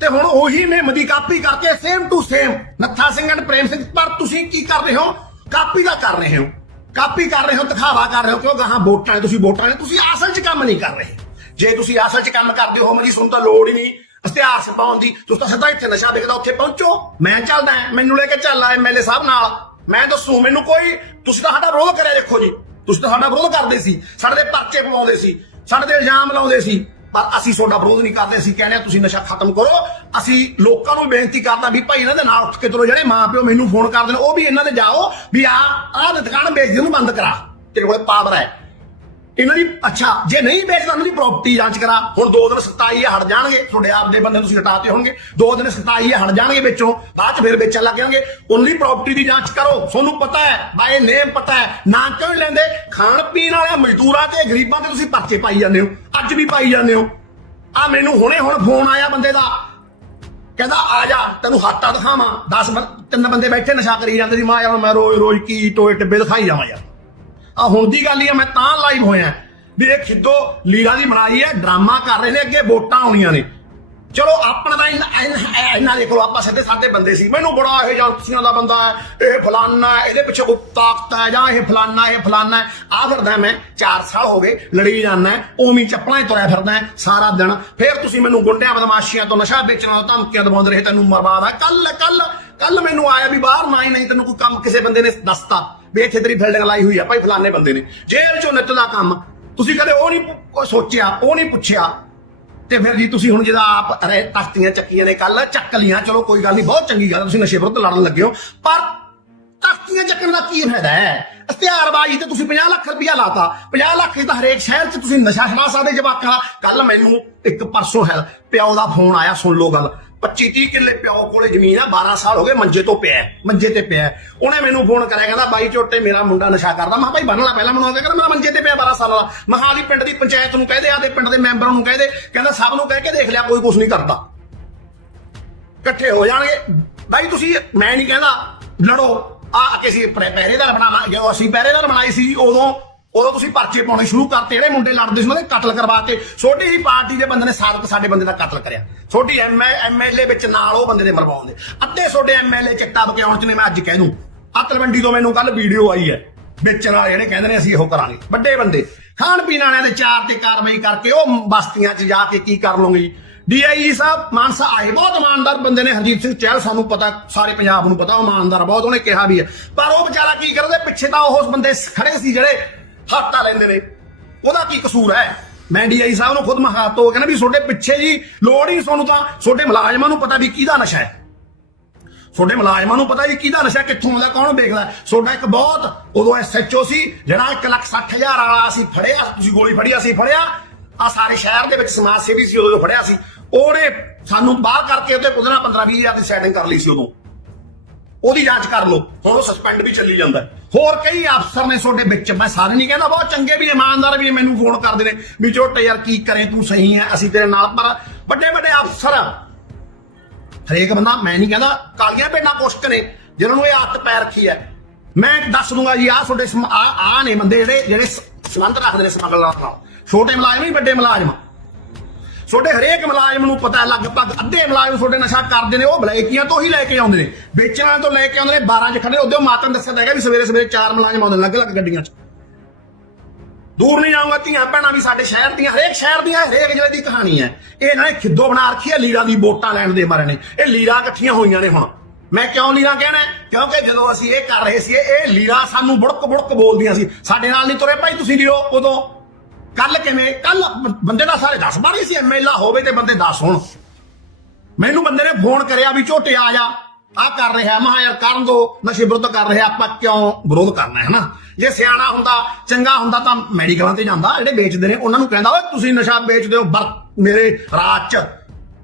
ਤੇ ਹੁਣ ਉਹੀ ਮੁਹਿੰਮ ਦੀ ਕਾਪੀ ਕਰਕੇ same to same Nattha Singh and Prem Singh, ਪਰ ਤੁਸੀਂ ਕੀ ਕਰ ਰਹੇ ਹੋ? ਕਾਪੀ ਦਾ ਕਰ ਰਹੇ ਹੋ। ਕਾਪੀ ਕਰ ਰਹੇ ਹੋ, ਦਿਖਾਵਾ ਕਰ ਰਹੇ ਹੋ, ਕਿਉਂ ਗਾਹਾਂ ਵੋਟਾਂ ਨੇ ਤੁਸੀਂ ਵੋਟਾਂ ਨੇ ਤੁਸੀਂ ਅਸਲ 'ਚ ਕੰਮ ਨਹੀਂ ਕਰ ਰਹੇ। ਜੇ ਤੁਸੀਂ ਅਸਲ 'ਚ ਕੰਮ ਕਰਦੇ ਹੋ ਮੇਰੀ ਸੁਣ ਤਾਂ ਲੋੜ ਹੀ ਨਹੀਂ। ਇਸ਼ਤਿਹਾਰ ਪਾਉਣ ਦੀ। ਤੁਸੀਂ ਤਾਂ ਸਿੱਧਾ ਇੱਥੇ ਨਸ਼ਾ ਵਿਕਦਾ, ਉੱਥੇ ਪਹੁੰਚੋ। ਮੈਂ ਚੱਲਦਾ ਮੈਨੂੰ ਲੈ ਕੇ ਚੱਲ ਆ ਐਮਐਲਏ ਸਾਹਿਬ ਨਾਲ। ਮੈਂ ਦੱਸੂ, ਮੈਨੂੰ ਕੋਈ ਤੁਸੀਂ ਤਾਂ ਸਾਡਾ ਵਿਰੋਧ ਕਰਿਆ ਦੇਖੋ ਜੀ। ਤੁਸੀਂ ਤਾਂ ਸਾਡਾ ਵਿਰੋਧ ਕਰਦੇ ਸੀ। ਸਾਡੇ ਦੇ ਪਰਚੇ ਪਵਾਉਂਦੇ ਸੀ। ਸਾਡੇ ਦੇ ਇਲਜ਼ਾਮ ਲਾਉਂਦੇ ਸੀ। ਪਰ ਅਸੀਂ ਤੁਹਾਡਾ ਵਿਰੋਧ ਨਹੀਂ ਕਰਦੇ। ਅਸੀਂ ਕਹਿੰਦੇ ਤੁਸੀਂ ਨਸ਼ਾ ਖਤਮ ਕਰੋ। ਅਸੀਂ ਲੋਕਾਂ ਨੂੰ ਬੇਨਤੀ ਕਰਦਾ ਵੀ ਭਾਈ ਇਹਨਾਂ ਦੇ ਨਾਲ ਉੱਠ ਕੇ ਚਲੋ ਜਿਹੜੇ ਮਾਂ ਪਿਓ ਮੈਨੂੰ ਫੋਨ ਕਰਦੇ ਨੇ, ਉਹ ਵੀ ਇਹਨਾਂ ਦੇ ਜਾਓ। ਵੀ ਆ ਆਹ ਦੁਕਾਨ ਵੇਚਦੇ ਨੂੰ ਬੰਦ ਕਰਾ। ਤੇਰੇ ਕੋਲ ਪਾਵਰ ਹੈ। ਇਹਨਾਂ ਦੀ ਅੱਛਾ, ਜੇ ਨਹੀਂ ਵੇਚਦਾ ਉਹਨਾਂ ਦੀ ਪ੍ਰਾਪਰਟੀ ਜਾਂਚ ਕਰਾ। ਹੁਣ ਦੋ ਦਿਨ 27 ਹਟ ਜਾਣਗੇ। ਤੁਹਾਡੇ ਆਪ ਦੇ ਬੰਦੇ ਤੁਸੀਂ ਹਟਾਤੇ ਹੋਣਗੇ। ਦੋ ਦਿਨ 27 ਹਟ ਜਾਣਗੇ ਵਿੱਚੋਂ। ਬਾਅਦ ਚ ਫਿਰ ਵੇਚਣ ਲੱਗ ਜਾਣਗੇ। ਉਹਨਾਂ ਦੀ ਪ੍ਰਾਪਰਟੀ ਦੀ ਜਾਂਚ ਕਰੋ। ਤੁਹਾਨੂੰ ਪਤਾ ਹੈ ਬਾਏ ਨੇਮ ਪਤਾ ਹੈ। ਨਾ ਕਿਉਂ ਲੈਂਦੇ? ਖਾਣ ਪੀਣ ਵਾਲਿਆਂ, ਮਜ਼ਦੂਰਾਂ ਤੇ ਗਰੀਬਾਂ ਤੇ ਤੁਸੀਂ ਪਰਚੇ ਪਾਈ ਜਾਂਦੇ ਹੋ। ਅੱਜ ਵੀ ਪਾਈ ਜਾਂਦੇ ਹੋ। ਆ ਮੈਨੂੰ ਹੁਣੇ ਹੁਣ ਫੋਨ ਆਇਆ ਬੰਦੇ ਦਾ। ਕਹਿੰਦਾ, ਆ ਜਾ, ਤੈਨੂੰ ਹਾਟਾ ਦਿਖਾਵਾਂ। 10 ਤਿੰਨ ਬੰਦੇ ਬੈਠੇ ਨਸ਼ਾ ਕਰੀ ਜਾਂਦੇ ਸੀ। ਮਾਂ ਯਾਰ ਮੈਂ ਰੋਜ਼ ਰੋਜ਼ ਕੀ ਟੋਏ ਟਿੱਬੇ ਦਿਖਾਈ ਜਾਵਾਂ ਯਾਰ। ਆ ਹੁਣ ਦੀ ਗੱਲ ਹੀ ਆ ਮੈਂ ਤਾਂ ਲਾਈਵ ਹੋਇਆ। ਵੀ ਇਹ ਖਿੱਦੋ ਲੀੜਾ ਦੀ ਬਣਾਈ ਹੈ ਡਰਾਮਾ ਕਰ ਰਹੇ ਨੇ ਅੱਗੇ ਵੋਟਾਂ ਆਉਣੀਆਂ ਨੇ। ਚਲੋ ਆਪਣਾ ਤਾਂ ਇੰਨਾ- ਇੰਨਾ ਇੰਨਾ ਆਪਾਂ ਸਿੱਧੇ ਸਾਦੇ ਬੰਦੇ ਸੀ। ਮੈਨੂੰ ਬੜਾ ਇਹ ਏਜੰਸੀਆਂ ਦਾ ਬੰਦਾ ਹੈ ਇਹ ਫਲਾਨਾ ਇਹਦੇ ਪਿੱਛੇ ਕੋਈ ਤਾਕਤ ਹੈ ਜਾਂ ਇਹ ਫਲਾਨਾ ਇਹ ਫਲਾਨਾ ਹੈ। ਆ ਫਿਰਦਾ ਮੈਂ 4 ਸਾਲ ਹੋ ਗਏ ਲੜੀ ਜਾਂਦਾ ਹੈ, ਉਵੇਂ ਹੀ ਚੱਪਲਾਂ 'ਚ ਤੁਰਿਆ ਫਿਰਦਾ ਹੈ ਸਾਰਾ ਦਿਨ। ਫਿਰ ਤੁਸੀਂ ਮੈਨੂੰ ਗੁੰਡਿਆਂ ਬਦਮਾਸ਼ੀਆਂ ਤੋਂ ਨਸ਼ਾ ਵੇਚਣ ਤੋਂ ਧਮਕੀਆਂ ਦਵਾਉਂਦੇ ਰਹੇ ਤੈਨੂੰ ਮਰਵਾਦ ਹੈ ਕੱਲ ਕੱਲ ਕੱਲ ਮੈਨੂੰ ਆਇਆ ਵੀ ਬਾਹਰ ਨਾ ਹੀ ਨਹੀਂ ਤੈਨੂੰ ਕੋਈ ਕੰਮ ਕਿਸੇ ਬੰਦੇ ਨੇ ਦੱਸਤਾ। ਵੀ ਬਿਲਡਿੰਗ ਲਾਈ ਹੋਈ ਆ, ਭਾਈ ਫਲਾਣੇ ਬੰਦੇ ਨੇ। ਜੇਲ੍ਹ ਚੋਂ ਨਿੱਤ ਕੰਮ। ਤੁਸੀਂ ਕਦੇ ਉਹ ਨਹੀਂ ਸੋਚਿਆ, ਉਹ ਨਹੀਂ ਪੁੱਛਿਆ? ਤੇ ਫਿਰ ਜੀ ਤੁਸੀਂ ਹੁਣ ਜਿਹਦਾ ਆਪ ਤਖਤੀਆਂ ਚੱਕੀਆਂ ਨੇ ਕੱਲ ਚੱਕ ਲੀਆਂ ਚਲੋ ਕੋਈ ਗੱਲ ਨਹੀਂ, ਬਹੁਤ ਚੰਗੀ ਗੱਲ ਤੁਸੀਂ ਨਸ਼ੇ ਵਿਰੁੱਧ ਲੜਨ ਲੱਗੇ ਹੋ। ਪਰ ਤਖਤੀਆਂ ਚੱਕਣ ਦਾ ਕੀ ਫਾਇਦਾ ਹੈ? ਇਸ਼ਤਿਹਾਰਬਾਜ਼ੀ ਤੇ ਤੁਸੀਂ 50 ਲੱਖ ਰੁਪਇਆ ਲਾਤਾ। 50 ਲੱਖ ਤਾਂ ਹਰੇਕ ਸ਼ਹਿਰ 'ਚ ਤੁਸੀਂ ਨਸ਼ਾ ਛਡਾ ਸਕਦੇ ਜਵਾਕਾਂ ਦਾ। ਕੱਲ ਮੈਨੂੰ ਇੱਕ ਪਰਸੋਂ ਹੈ, ਪਿਓ ਦਾ ਫੋਨ ਆਇਆ, ਸੁਣ ਲਓ ਗੱਲ। 25 30 ਕਿੱਲੇ ਪਿਓ ਕੋਲੇ ਜ਼ਮੀਨ ਆ 12 ਸਾਲ ਹੋ ਗਏ ਮੰਜੇ ਤੋਂ ਪਿਆ ਮੰਜੇ ਤੇ ਪਿਆ ਉਹਨੇ ਮੈਨੂੰ ਫੋਨ ਕਰਿਆ, ਕਹਿੰਦਾ ਬਾਈ ਝੋਟੇ ਮੇਰਾ ਮੁੰਡਾ ਨਸ਼ਾ ਕਰਦਾ। ਮੈਂ ਕਿਹਾ ਭਾਈ ਬੰਨ ਲਾ ਪਹਿਲਾਂ ਮੈਨੂੰ ਆ ਕਹਿੰਦਾ ਮੇਰਾ ਮੰਜੇ ਤੇ ਪਿਆ 12 ਸਾਲ ਦਾ ਮੈਂ ਕਿਹਾ ਆਦੀ ਪਿੰਡ ਦੀ ਪੰਚਾਇਤ ਨੂੰ ਕਹਦੇ ਆਦੇ ਪਿੰਡ ਦੇ ਮੈਂਬਰਾਂ ਨੂੰ ਕਹਦੇ ਕਹਿੰਦਾ ਸਭ ਨੂੰ ਕਹਿ ਕੇ ਦੇਖ ਲਿਆ, ਕੋਈ ਕੁਝ ਨਹੀਂ ਕਰਦਾ। ਇਕੱਠੇ ਹੋ ਜਾਣਗੇ। ਬਾਈ, ਤੁਸੀਂ, ਮੈਂ ਨਹੀਂ ਕਹਿੰਦਾ, ਲੜੋ। ਆ ਕੇ ਪਹਿ- ਪਹਿਰੇਦਾਰ ਬਣਾਵਾਂ ਜੋ ਅਸੀਂ ਪਹਿਰੇਦਾਰ ਬਣਾਈ ਸੀ, ਉਦੋਂ ਉਦੋਂ ਤੁਸੀਂ ਪਰਚੇ ਪਾਉਣੇ ਸ਼ੁਰੂ ਕਰਤੇ, ਜਿਹੜੇ ਮੁੰਡੇ ਲੜਦੇ ਸੀ ਉਹਨਾਂ ਦੇ ਕਤਲ ਕਰਵਾ ਕੇ, ਛੋਟੀ ਜੀ ਪਾਰਟੀ ਦੇ ਬੰਦੇ ਨੇ ਸਾਬਕ ਸਾਡੇ ਬੰਦੇ ਦਾ ਕਤਲ ਕਰਿਆ। ਛੋਟੀ ਐਮਐਲਏ ਵਿੱਚ ਨਾਲ ਉਹ ਬੰਦੇ ਦੇ ਮਰਵਾਉਂਦੇ। ਅੱਧੇ ਛੋਟੇ ਐਮਐਲਏ ਚਿੱਟਾ ਬਕਿਆਉਣ ਚ ਨੇ, ਮੈਂ ਅੱਜ ਕਹਿ ਦੂੰ। ਅਤਲਵੰਡੀ ਤੋਂ ਮੈਨੂੰ ਕੱਲ ਵੀਡੀਓ ਆਈ ਹੈ। ਵੇਚਣ ਵਾਲੇ ਜਿਹੜੇ ਕਹਿੰਦੇ ਨੇ, ਅਸੀਂ ਇਹੋ ਕਰਾਂਗੇ। ਵੱਡੇ ਬੰਦੇ, ਖਾਣ ਪੀਣ ਵਾਲਿਆਂ ਦੇ ਚਾਰ ਤੇ ਕਾਰਵਾਈ ਕਰਕੇ ਉਹ ਬਸਤੀਆਂ 'ਚ ਜਾ ਕੇ ਕੀ ਕਰ ਲਓਗੇ ਡੀਆਈਜੀ ਸਾਹਿਬ, ਮਾਨਸਾ ਆਏ, ਬਹੁਤ ਇਮਾਨਦਾਰ ਬੰਦੇ ਨੇ ਹਰਜੀਤ ਸਿੰਘ ਚਹਿਲ, ਸਾਨੂੰ ਪਤਾ, ਸਾਰੇ ਪੰਜਾਬ ਨੂੰ ਪਤਾ, ਉਹ ਇਮਾਨਦਾਰ ਬਹੁਤ, ਉਹਨੇ ਕਿਹਾ ਵੀ ਹੈ। ਪਰ ਉਹ ਵਿਚਾਰਾ ਕੀ ਕਰਦੇ, ਪਿੱਛੇ ਤਾਂ ਉਹ ਬੰਦੇ ਖੜੇ ਸੀ ਜਿਹੜੇ ਹੱਤਾ ਲੈਂਦੇ ਨੇ। ਉਹਦਾ ਕੀ ਕਸੂਰ ਹੈ? ਮੈਂ ਡੀਆਈ ਸਾਹਿਬ ਨੂੰ ਖੁਦ ਮਹਾਤ ਮਹਾਤੋ ਕਹਿੰਦਾ ਵੀ ਤੁਹਾਡੇ ਪਿੱਛੇ ਜੀ ਲੋੜ ਹੀ ਤੁਹਾਨੂੰ ਤਾਂ ਤੁਹਾਡੇ ਮੁਲਾਜ਼ਮਾਂ ਨੂੰ ਪਤਾ ਵੀ ਕਿਹਦਾ ਨਸ਼ਾ ਹੈ। ਤੁਹਾਡੇ ਮੁਲਾਜ਼ਮਾਂ ਨੂੰ ਪਤਾ ਵੀ ਕਿਹਦਾ ਨਸ਼ਾ ਕਿੱਥੋਂ ਆਉਂਦਾ, ਕੌਣ ਵੇਖਦਾ ਤੁਹਾਡਾ ਇੱਕ ਬਹੁਤ ਉਦੋਂ ਐਸਐਚਓ ਸੀ, ਜਿਹੜਾ 1 ਲੱਖ 60 ਹਜ਼ਾਰ ਵਾਲਾ ਅਸੀਂ ਫੜਿਆ, ਤੁਸੀਂ ਗੋਲੀ ਫੜੀ, ਅਸੀਂ ਫੜਿਆ। ਆ ਸਾਰੇ ਸ਼ਹਿਰ ਦੇ ਵਿੱਚ ਸਮਾਜ ਸੇਵੀ ਸੀ, ਉਦੋਂ ਫੜਿਆ ਸੀ। ਉਹਨੇ ਸਾਨੂੰ ਬਾਹਰ ਕਰਕੇ ਉਹਦੇ ਪੁੱਛਣਾ 15 20 ਹਜ਼ਾਰ ਦੀ ਸੈਟਿੰਗ ਕਰ ਲਈ ਸੀ ਉਦੋਂ। ਉਹਦੀ ਜਾਂਚ ਕਰ ਲਓ। ਹੁਣ ਉਹ ਸਸਪੈਂਡ ਵੀ ਚੱਲੀ ਜਾਂਦਾ। ਹੋਰ ਕਈ ਅਫਸਰ ਨੇ ਤੁਹਾਡੇ ਵਿੱਚ, ਮੈਂ ਸਾਰੇ ਨਹੀਂ ਕਹਿੰਦਾ, ਬਹੁਤ ਚੰਗੇ ਵੀ ਇਮਾਨਦਾਰ ਵੀ ਮੈਨੂੰ ਫੋਨ ਕਰਦੇ ਨੇ ਵੀ ਝੋਟੇ ਯਾਰ ਕੀ ਕਰੇ, ਤੂੰ ਸਹੀ ਹੈ, ਅਸੀਂ ਤੇਰੇ ਨਾਲ, ਪਰ ਵੱਡੇ ਵੱਡੇ ਅਫਸਰ ਹਰੇਕ ਬੰਦਾ, ਮੈਂ ਨਹੀਂ ਕਹਿੰਦਾ, ਕਾਲੀਆਂ ਭੇਡਾਂ ਕੁਸ਼ਕ ਨੇ, ਜਿਹਨਾਂ ਨੂੰ ਇਹ ਆਦਤ ਪੈ ਰੱਖੀ ਹੈ। ਮੈਂ ਦੱਸ ਦੂੰਗਾ ਜੀ, ਆਹ ਤੁਹਾਡੇ ਸਮ- ਆਹ ਆਹ ਨੇ ਬੰਦੇ ਜਿਹੜੇ ਜਿਹੜੇ ਸੰਬੰਧ ਰੱਖਦੇ ਨੇ ਸਮਗਲਰਾਂ ਨਾਲ। ਛੋਟੇ ਮੁਲਾਜ਼ਮ ਹੀ ਵੱਡੇ ਮੁਲਾਜ਼ਮ। ਤੁਹਾਡੇ ਹਰੇਕ ਮੁਲਾਜ਼ਮ ਨੂੰ ਪਤਾ ਲਗਭਗ ਅੱਧੇ ਮੁਲਾਜ਼ਮ ਤੁਹਾਡੇ ਨਸ਼ਾ ਕਰਦੇ ਨੇ, ਉਹ ਬਲੈਕੀਆਂ ਤੋਂ ਹੀ ਲੈ ਕੇ ਆਉਂਦੇ ਨੇ। ਵੇਚਣ ਤੋਂ ਲੈ ਕੇ ਆਉਂਦੇ ਨੇ 12 ਚ ਖੜੇ ਉਹਦੇ ਮਾਤਾ ਨੇ ਦੱਸਿਆ ਤਾਂ ਹੈਗਾ ਵੀ ਸਵੇਰੇ ਸਵੇਰੇ ਚਾਰ ਮੁਲਾਜ਼ਮ ਆਉਂਦੇ ਨੇ, ਅਲੱਗ-ਅਲੱਗ ਗੱਡੀਆਂ 'ਚ। ਦੂਰ ਨਹੀਂ ਜਾਊਂਗਾ, ਧੀਆਂ ਭੈਣਾਂ ਵੀ ਸਾਡੇ ਸ਼ਹਿਰ ਦੀਆਂ, ਹਰੇਕ ਸ਼ਹਿਰ ਦੀਆਂ, ਹਰੇਕ ਜ਼ਿਲ੍ਹੇ ਦੀ ਕਹਾਣੀ ਹੈ। ਇਹ ਇਹਨਾਂ ਨੇ ਖਿੱਦੋ ਬਣਾ ਰੱਖੀ ਹੈ ਲੀਰਾ ਦੀ ਵੋਟਾਂ ਲੈਣ ਦੇ ਮਾਰੇ ਨੇ। ਇਹ ਲੀਰਾ ਇਕੱਠੀਆਂ ਹੋਈਆਂ ਨੇ ਹੁਣ। ਮੈਂ ਕਿਉਂ ਲੀਰਾ ਕਹਿਣਾ ਕਿਉਂਕਿ ਜਦੋਂ ਅਸੀਂ ਇਹ ਕਰ ਰਹੇ ਸੀ, ਇਹ ਲੀਰਾ ਸਾਨੂੰ ਬੁੜਕ ਬੁੜਕ ਬੋਲਦੀਆਂ ਸੀ। ਸਾਡੇ ਨਾਲ ਨਹੀਂ ਤੁਰੇ, ਭਾਈ ਤੁਸੀਂ ਲਿਓ ਉਦੋਂ। ਕੱਲ ਕਿਵੇਂ? ਕੱਲ ਬੰਦੇ ਦਾ ਸਾਰੇ 10 ਬਾਣੀ ਸੀ ਐਮਐਲਏ ਹੋਵੇ ਤੇ ਬੰਦੇ 10 ਹੋਣ। ਮੈਨੂੰ ਬੰਦੇ ਨੇ ਫੋਨ ਕਰਿਆ ਵੀ ਝੋਟੇ ਆ ਜਾ। ਆ ਕਰ ਰਿਹਾ ਮਹਾ ਯਾਰ ਕਰਨ ਦੋ, ਨਸ਼ੇ ਵਿਰੁੱਧ ਕਰ ਰਿਹਾ, ਆਪਾਂ ਕਿਉਂ ਵਿਰੋਧ ਕਰਨਾ ਹੈ ਨਾ? ਜੇ ਸਿਆਣਾ ਹੁੰਦਾ, ਚੰਗਾ ਹੁੰਦਾ ਤਾਂ ਮੈਡੀਕਲਾਂ ਤੇ ਜਾਂਦਾ, ਜਿਹੜੇ ਵੇਚਦੇ ਨੇ, ਉਹਨਾਂ ਨੂੰ ਕਹਿੰਦਾ, ਓਏ, ਤੁਸੀਂ ਨਸ਼ਾ ਵੇਚਦੇ ਹੋ ਬਰ ਮੇਰੇ ਰਾਜ ਚ।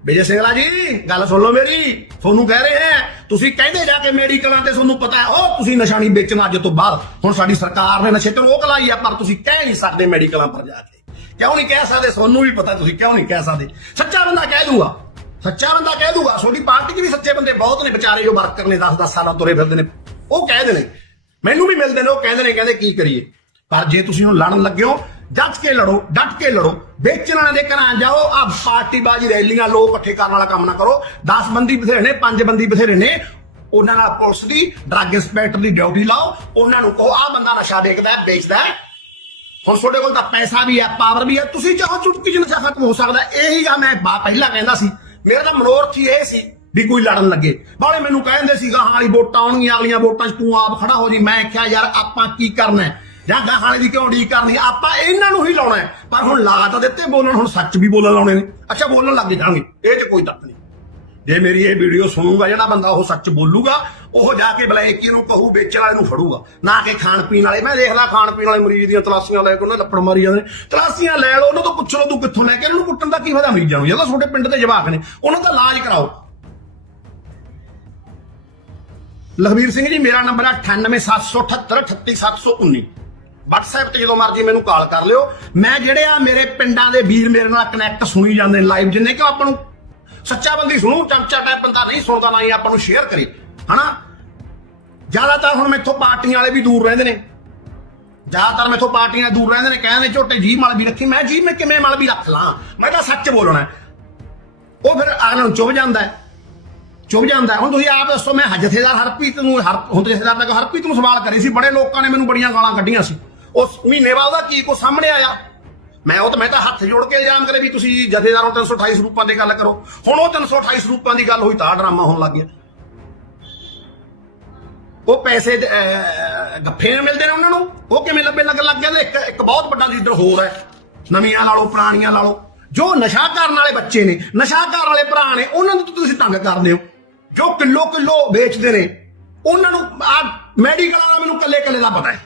ਵਿਜੇ ਸਿੰਘਲਾ ਜੀ, ਗੱਲ ਸੁਣ ਲਓ ਮੇਰੀ, ਤੁਹਾਨੂੰ ਕਹਿ ਰਹੇ ਹੈ, ਤੁਸੀਂ ਕਹਿੰਦੇ ਜਾ ਕੇ ਮੈਡੀਕਲਾਂ ਤੇ ਤੁਹਾਨੂੰ ਪਤਾ ਉਹ ਤੁਸੀਂ ਨਸ਼ਾ ਵੇਚਣਾ ਅੱਜ ਤੋਂ ਬਾਅਦ, ਹੁਣ ਸਾਡੀ ਸਰਕਾਰ ਨੇ ਨਸ਼ੇ ਤੇ ਰੋਕ ਲਾਈ ਆ, ਪਰ ਤੁਸੀਂ ਕਹਿ ਨਹੀਂ ਸਕਦੇ ਮੈਡੀਕਲਾਂ ਪਰ ਜਾ ਕੇ। ਕਿਉਂ ਨਹੀਂ ਕਹਿ ਸਕਦੇ? ਤੁਹਾਨੂੰ ਵੀ ਪਤਾ, ਤੁਸੀਂ ਕਿਉਂ ਨਹੀਂ ਕਹਿ ਸਕਦੇ? ਸੱਚਾ ਬੰਦਾ ਕਹਿ ਦੂਗਾ, ਸੱਚਾ ਬੰਦਾ ਕਹਿ ਦੂਗਾ, ਤੁਹਾਡੀ ਪਾਰਟੀ 'ਚ ਵੀ ਸੱਚੇ ਬੰਦੇ ਬਹੁਤ ਨੇ ਵਿਚਾਰੇ ਜੋ ਵਰਕਰ ਨੇ 10-10 ਸਾਲਾਂ ਤੁਰੇ ਫਿਰਦੇ ਨੇ, ਉਹ ਕਹਿ ਦੇਣੇ ਮੈਨੂੰ ਵੀ ਮਿਲਦੇ ਨੇ, ਉਹ ਕਹਿੰਦੇ ਨੇ, ਕਹਿੰਦੇ ਕੀ ਕਰੀਏ? ਪਰ ਜੇ ਤੁਸੀਂ ਹੁਣ ਲੜਨ ਲੱਗੇ ਹੋ ਕੇ ਲੜੋ, ਡਟ ਕੇ ਲੜੋ। ਵੇਚਣ ਵਾਲੇ ਦੇ ਘਰਾਂ ਜਾਓ ਆ ਪਾਰਟੀਬਾਜ਼ੀ ਰੈਲੀਆਂ, ਲੋਕ ਇਕੱਠੇ ਕਰਨ ਵਾਲਾ ਕੰਮ ਨਾ ਕਰੋ। 10 ਬੰਦੀ ਬਥੇਰੇ ਨੇ 5 ਬੰਦੀ ਬਥੇਰੇ ਨੇ। ਉਹਨਾਂ ਨਾਲ ਪੁਲਿਸ ਦੀ, ਡਰੱਗ ਇੰਸਪੈਕਟਰ ਦੀ ਡਿਊਟੀ ਲਾਓ। ਉਹਨਾਂ ਨੂੰ ਕਹੋ ਆ ਬੰਦਾ ਨਸ਼ਾ ਵੇਚਦਾ ਹੈ ਵੇਚਦਾ ਹੈ। ਹੁਣ ਤੁਹਾਡੇ ਕੋਲ ਤਾਂ ਪੈਸਾ ਵੀ ਹੈ ਪਾਵਰ ਵੀ ਹੈ। ਤੁਸੀਂ ਚਾਹੋ ਚੁਟਕੀ ਚ ਨਸ਼ਾ ਖਤਮ ਹੋ ਸਕਦਾ ਇਹੀ ਆ ਮੈਂ ਪਹਿਲਾਂ ਕਹਿੰਦਾ ਸੀ। ਮੇਰਾ ਤਾਂ ਮਨੋਰਥ ਹੀ ਇਹ ਸੀ ਵੀ ਕੋਈ ਲੜਨ ਲੱਗੇ। ਬਾਲੇ ਮੈਨੂੰ ਕਹਿੰਦੇ ਸੀਗਾ ਹਾਂ ਵਾਲੀ ਵੋਟਾਂ ਆਉਣਗੀਆਂ, ਅਗਲੀਆਂ ਵੋਟਾਂ 'ਚ ਤੂੰ ਆਪ ਖੜਾ ਹੋ ਜੀ। ਮੈਂ ਕਿਹਾ, ਯਾਰ ਆਪਾਂ ਕੀ ਕਰਨਾ ਜਾਂ ਗਾਹਾਂ ਦੀ ਕਿਉਂ ਉਡੀਕ ਕਰਨੀ ਹੈ? ਆਪਾਂ ਇਹਨਾਂ ਨੂੰ ਹੀ ਲਾਉਣਾ ਹੈ। ਪਰ ਹੁਣ ਲਾ ਤਾਂ ਦਿੱਤੇ ਬੋਲਣ, ਹੁਣ ਸੱਚ ਵੀ ਬੋਲਣ ਲਾਉਣੇ ਨੇ। ਅੱਛਾ, ਬੋਲਣ ਲੱਗ ਜਾਣਗੇ। ਇਹ 'ਚ ਕੋਈ ਤੱਤ ਨਹੀਂ। ਜੇ ਮੇਰੀ ਇਹ ਵੀਡੀਓ ਸੁਣੂਗਾ, ਜਿਹੜਾ ਬੰਦਾ ਉਹ ਸੱਚ ਬੋਲੂਗਾ, ਉਹ ਜਾ ਕੇ ਬਲੈਕੀ ਨੂੰ ਕਹੂ, ਵੇਚਣ ਵਾਲੇ ਨੂੰ ਫੜੂਗਾ। ਨਾ ਕਿ ਖਾਣ ਪੀਣ ਵਾਲੇ। ਮੈਂ ਦੇਖਦਾ ਖਾਣ ਪੀਣ ਵਾਲੇ ਮਰੀਜ਼ ਦੀਆਂ ਤਲਾਸ਼ੀਆਂ ਲੈ ਕੇ ਉਹਨਾਂ ਲੱਪੜ ਮਾਰੀ ਜਾਂਦੇ ਨੇ। ਤਲਾਸ਼ੀਆਂ ਲੈ ਲਓ, ਉਹਨਾਂ ਤੋਂ ਪੁੱਛ ਲਓ ਤੂੰ ਕਿੱਥੋਂ ਲੈ ਕੇ ਇਹਨਾਂ ਨੂੰ ਕੁੱਟਣ ਦਾ ਕੀ ਫਾਇਦਾ ਮਰੀਜ਼ਾਂ ਨੂੰ? ਜਦੋਂ ਤੁਹਾਡੇ ਪਿੰਡ ਦੇ ਜਵਾਕ ਨੇ। ਉਹਨਾਂ ਦਾ ਇਲਾਜ ਕਰਾਓ। ਲਖਬੀਰ ਸਿੰਘ ਜੀ, ਮੇਰਾ ਨੰਬਰ ਹੈ 9877838719 WhatsApp ਤੇ ਜਦੋਂ ਮਰਜ਼ੀ ਮੈਨੂੰ ਕਾਲ ਕਰ ਲਿਓ। ਮੈਂ ਜਿਹੜੇ ਆ ਮੇਰੇ ਪਿੰਡਾਂ ਦੇ ਵੀਰ ਮੇਰੇ ਨਾਲ ਕਨੈਕਟ ਸੁਣੀ ਜਾਂਦੇ ਨੇ ਲਾਈਵ ਜਿੰਨੇ ਕਿ ਆਪਾਂ ਨੂੰ? ਸੱਚਾ ਬੰਦੀ ਸੁਣੂ, ਚਮਚਾ ਟਾਈਪ ਬੰਦਾ ਨਹੀਂ ਸੁਣਦਾ, ਨਾ ਹੀ ਆਪਾਂ ਨੂੰ ਸ਼ੇਅਰ ਕਰੇ। ਹਨਾ? ਜ਼ਿਆਦਾਤਰ ਹੁਣ ਮੈਥੋਂ ਪਾਰਟੀਆਂ ਵਾਲੇ ਵੀ ਦੂਰ ਰਹਿੰਦੇ ਨੇ। ਜ਼ਿਆਦਾਤਰ ਮੈਥੋਂ ਪਾਰਟੀਆਂ ਦੂਰ ਰਹਿੰਦੇ ਨੇ ਕਹਿੰਦੇ ਨੇ ਝੋਟੇ, ਜੀ, ਮਲ ਵੀ ਰੱਖੀ। ਮੈਂ, ਜੀ, ਮੈਂ ਕਿਵੇਂ ਮਲ ਵੀ ਰੱਖ ਲਾਂ? ਮੈਂ ਤਾਂ ਸੱਚ ਬੋਲਣਾ ਉਹ ਫਿਰ ਅਗਲੇ ਨੂੰ ਚੁੱਭ ਜਾਂਦਾ ਚੁੱਭ ਜਾਂਦਾ ਹੁਣ ਤੁਸੀਂ ਆਪ ਦੱਸੋ, ਮੈਂ ਜਥੇਦਾਰ ਹਰਪ੍ਰੀਤ ਨੂੰ, ਹਰ ਹੁਣ ਜਥੇਦਾਰ ਤੱਕ ਹਰਪ੍ਰੀਤ ਨੂੰ ਸਵਾਲ ਕਰੇ ਸੀ, ਬੜੇ ਲੋਕਾਂ ਨੇ ਮੈਨੂੰ ਬੜੀਆਂ ਗਾਲਾਂ ਕੱਢੀਆਂ ਸੀ। ਉਸ ਮਹੀਨੇ ਬਾਅਦ ਉਹਦਾ ਕੀ ਕੋ ਸਾਹਮਣੇ ਆਇਆ? ਮੈਂ ਉਹ ਤਾਂ ਮੈਂ ਤਾਂ ਹੱਥ ਜੋੜ ਕੇ ਇਲਜ਼ਾਮ ਕਰੇ ਵੀ ਤੁਸੀਂ ਜਥੇਦਾਰ ਨੂੰ 328 ਸਰੂਪਾਂ ਦੀ ਗੱਲ ਕਰੋ। ਹੁਣ ਉਹ 328 ਸਰੂਪਾਂ ਦੀ ਗੱਲ ਹੋਈ ਤਾਂ ਡਰਾਮਾ ਹੋਣ ਲੱਗ ਗਿਆ। ਉਹ ਪੈਸੇ ਗੱਫੇ ਮਿਲਦੇ ਨੇ ਉਹਨਾਂ ਨੂੰ। ਉਹ ਕਿਵੇਂ ਲੱਭੇ ਲੱਗਣ ਲੱਗ ਗਿਆ ਇੱਕ ਇੱਕ ਬਹੁਤ ਵੱਡਾ ਲੀਡਰ ਹੋਰ ਹੈ। ਨਵੀਆਂ ਲਾ ਲਓ, ਪੁਰਾਣੀਆਂ ਲਾ ਲਓ। ਜੋ ਨਸ਼ਾ ਕਰਨ ਵਾਲੇ ਬੱਚੇ ਨੇ, ਨਸ਼ਾ ਕਰਨ ਵਾਲੇ ਭਰਾ ਨੇ, ਉਹਨਾਂ ਨੂੰ ਤਾਂ ਤੁਸੀਂ ਤੰਗ ਕਰਦੇ ਹੋ। ਜੋ ਕਿਲੋ ਕਿਲੋ ਵੇਚਦੇ ਨੇ, ਉਹਨਾਂ ਨੂੰ ਆ ਮੈਡੀਕਲ ਵਾਲਾ ਮੈਨੂੰ ਕੱਲੇ ਕੱਲੇ ਦਾ ਪਤਾ ਹੈ।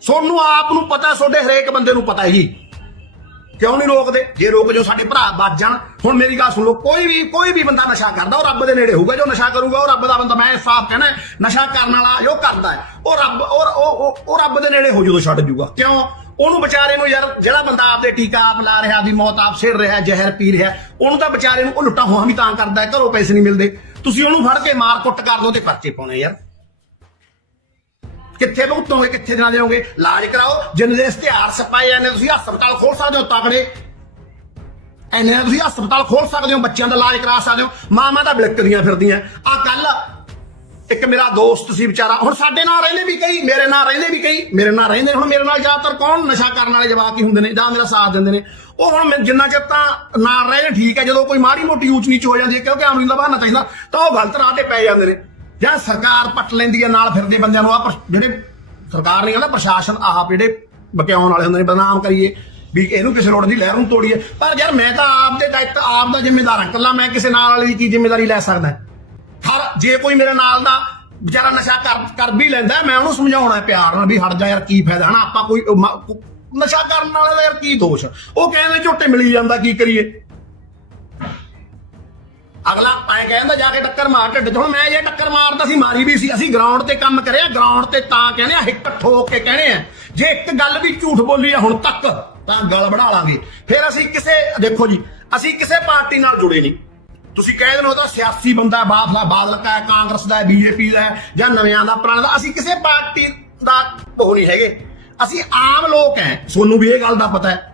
ਸੋਨੂੰ ਆਪ ਨੂੰ ਪਤਾ ਤੁਹਾਡੇ ਹਰੇਕ ਬੰਦੇ ਨੂੰ ਪਤਾ ਹੀ ਕਿਉਂ ਨਹੀਂ ਰੋਕਦੇ? ਜੇ ਰੋਕ ਜੋ ਸਾਡੇ ਭਰਾ ਬਚ ਜਾਣ। ਹੁਣ ਮੇਰੀ ਗੱਲ ਸੁਣ ਲਓ, ਕੋਈ ਵੀ ਕੋਈ ਵੀ ਬੰਦਾ ਨਸ਼ਾ ਕਰਦਾ, ਉਹ ਰੱਬ ਦੇ ਨੇੜੇ ਹੋਊਗਾ। ਜੋ ਨਸ਼ਾ ਕਰੂਗਾ, ਉਹ ਰੱਬ ਦਾ ਬੰਦਾ, ਮੈਂ ਸਾਫ਼ ਕਹਿਣਾ ਨਸ਼ਾ ਕਰਨ ਵਾਲਾ ਜੋ ਕਰਦਾ ਹੈ, ਉਹ ਰੱਬ ਔਰ ਉਹ ਉਹ- ਰੱਬ ਦੇ ਨੇੜੇ ਹੋ ਜਦੋਂ ਛੱਡ ਜੂਗਾ। ਕਿਉਂ? ਉਹਨੂੰ ਵਿਚਾਰੇ ਨੂੰ ਯਾਰ, ਜਿਹੜਾ ਬੰਦਾ ਆਪਦੇ ਟੀਕਾ ਆਪ ਲਾ ਰਿਹਾ, ਆਪਦੀ ਮੌਤ ਆਪ ਸਿਰ ਰਿਹਾ, ਜ਼ਹਿਰ ਪੀ ਰਿਹਾ, ਉਹਨੂੰ ਤਾਂ ਵਿਚਾਰੇ ਨੂੰ ਉਹ ਲੁੱਟਾਂ ਹੋਹਾਂ ਵੀ ਤਾਂ ਕਰਦਾ ਹੈ, ਘਰੋਂ ਪੈਸੇ ਨਹੀਂ ਮਿਲਦੇ। ਤੁਸੀਂ ਉਹਨੂੰ ਫੜ ਕੇ ਮਾਰ ਕੁੱਟ ਕਰ ਦੋ ਤੇ ਪਰਚੇ ਪਾਉਣੇ ਯਾਰ। ਕਿੱਥੇ ਭੁਗਤੋਗੇ, ਕਿੱਥੇ ਦਿਨਾਂ ਦੇਵੋਗੇ ਇਲਾਜ ਕਰਾਓ। ਜਿੰਨੇ ਦੇ ਇਸ਼ਤਿਹਾਰ ਛਪਾਏ ਜਾਂਦੇ ਤੁਸੀਂ ਹਸਪਤਾਲ ਖੋਲ ਸਕਦੇ ਹੋ ਤਕੜੇ। ਐਨੇ ਨਾਲ ਤੁਸੀਂ ਹਸਪਤਾਲ ਖੋਲ ਸਕਦੇ ਹੋ, ਬੱਚਿਆਂ ਦਾ ਇਲਾਜ ਕਰਾ ਸਕਦੇ ਹੋ। ਮਾਵਾਂ ਤਾਂ ਬਿਲਕਦੀਆਂ ਫਿਰਦੀਆਂ। ਆ ਕੱਲ ਇੱਕ ਮੇਰਾ ਦੋਸਤ ਸੀ ਵਿਚਾਰਾ, ਹੁਣ ਸਾਡੇ ਨਾਲ ਰਹਿੰਦੇ ਵੀ ਕਈ, ਮੇਰੇ ਨਾਲ ਰਹਿੰਦੇ ਵੀ ਕਈ, ਮੇਰੇ ਨਾਲ ਰਹਿੰਦੇ ਨੇ। ਹੁਣ ਮੇਰੇ ਨਾਲ ਜ਼ਿਆਦਾਤਰ ਕੌਣ ਨਸ਼ਾ ਕਰਨ ਵਾਲੇ ਜਵਾਕ ਹੀ ਹੁੰਦੇ ਨੇ, ਜਾਂ ਮੇਰਾ ਸਾਥ ਦਿੰਦੇ ਨੇ। ਉਹ ਹੁਣ ਮੈਂ ਜਿੰਨਾ ਚਿਰ ਤਾਂ ਨਾਲ ਰਹੇ ਠੀਕ ਹੈ, ਜਦੋਂ ਕੋਈ ਮਾੜੀ ਮੋਟੀ ਊਚ ਨੀਚ ਹੋ ਜਾਂਦੀ ਹੈ, ਕਿਉਂਕਿ ਆਮਦਨੀ ਦਾ ਬਹਾਨਾ ਚਾਹੀਦਾ ਤਾਂ ਉਹ ਗਲਤ ਰਾਹ ਤੇ ਪੈ ਜਾਂਦੇ ਨੇ। ਜਾਂ ਸਰਕਾਰ ਪੱਟ ਲੈਂਦੀ ਹੈ ਨਾਲ ਫਿਰਦੇ ਬੰਦਿਆਂ ਨੂੰ। ਆ ਜਿਹੜੇ ਸਰਕਾਰ ਨਹੀਂ ਕਹਿੰਦਾ ਪ੍ਰਸ਼ਾਸਨ ਆਪ ਜਿਹੜੇ ਬਕਿਆਉਣ ਵਾਲੇ ਹੁੰਦੇ ਨੇ, ਬਦਨਾਮ ਕਰੀਏ। ਵੀ ਇਹਨੂੰ ਕਿਸੇ ਰੋਡ ਦੀ ਲਹਿਰ ਨੂੰ ਤੋੜੀਏ। ਪਰ ਯਾਰ ਮੈਂ ਤਾਂ ਆਪ ਦੇ ਦਾਇਿਤਵ ਆਪ ਦਾ ਜ਼ਿੰਮੇਦਾਰ ਹਾਂ। ਇਕੱਲਾ ਮੈਂ ਕਿਸੇ ਨਾਲ ਵਾਲੇ ਦੀ ਕੀ ਜ਼ਿੰਮੇਵਾਰੀ ਲੈ ਸਕਦਾ ਹਰ, ਜੇ ਕੋਈ ਮੇਰੇ ਨਾਲ ਦਾ ਵਿਚਾਰਾ ਨਸ਼ਾ ਕਰ ਕਰ ਵੀ ਲੈਂਦਾ ਮੈਂ ਉਹਨੂੰ ਸਮਝਾਉਣਾ ਪਿਆਰ ਨਾਲ ਵੀ ਹਟ ਜਾ ਯਾਰ, ਕੀ ਫਾਇਦਾ ਹਨਾ ਆਪਾਂ ਕੋਈ ਨਸ਼ਾ ਕਰਨ ਵਾਲੇ ਦਾ ਯਾਰ ਕੀ ਦੋਸ਼? ਉਹ ਕਹਿੰਦੇ ਝੋਟੇ ਮਿਲੀ ਜਾਂਦਾ, ਕੀ ਕਰੀਏ? ਅਗਲਾ ਐ ਕਹਿੰਦਾ ਜਾ ਕੇ ਟੱਕਰ ਮਾਰ ਢਿੱਡ 'ਚ। ਹੁਣ ਮੈਂ ਜੇ ਟੱਕਰ ਮਾਰਦਾ ਸੀ, ਮਾਰੀ ਵੀ ਸੀ। ਅਸੀਂ ਗਰਾਊਂਡ ਤੇ ਕੰਮ ਕਰਿਆ ਗਰਾਊਂਡ ਤੇ ਤਾਂ ਕਹਿੰਦੇ ਆ, ਹਿੱਕ ਠੋਕ ਕੇ ਕਹਿੰਦੇ ਆ, ਜੇ ਇੱਕ ਗੱਲ ਵੀ ਝੂਠ ਬੋਲੀ ਆ ਹੁਣ ਤੱਕ, ਤਾਂ ਗਲ ਬਣਾ ਲਾਂਗੇ। ਫਿਰ ਅਸੀਂ ਕਿਸੇ, ਦੇਖੋ ਜੀ, ਅਸੀਂ ਕਿਸੇ ਪਾਰਟੀ ਨਾਲ ਜੁੜੇ ਨਹੀਂ। ਤੁਸੀਂ ਕਹਿ ਦਿੰਦੇ ਹੋ ਤਾਂ ਸਿਆਸੀ ਬੰਦਾ ਬਾਦਲਾ ਬਾਦਲ ਹੈ, ਕਾਂਗਰਸ ਦਾ ਹੈ, ਬੀਜੇਪੀ ਦਾ ਹੈ, ਜਾਂ ਨਵਿਆਂ ਦਾ, ਪੁਰਾਣਾ ਦਾ। ਅਸੀਂ ਕਿਸੇ ਪਾਰਟੀ ਦਾ ਉਹ ਨਹੀਂ ਹੈਗੇ। ਅਸੀਂ ਆਮ ਲੋਕ ਹੈ ਤੁਹਾਨੂੰ ਵੀ ਇਹ ਗੱਲ ਦਾ ਪਤਾ ਹੈ।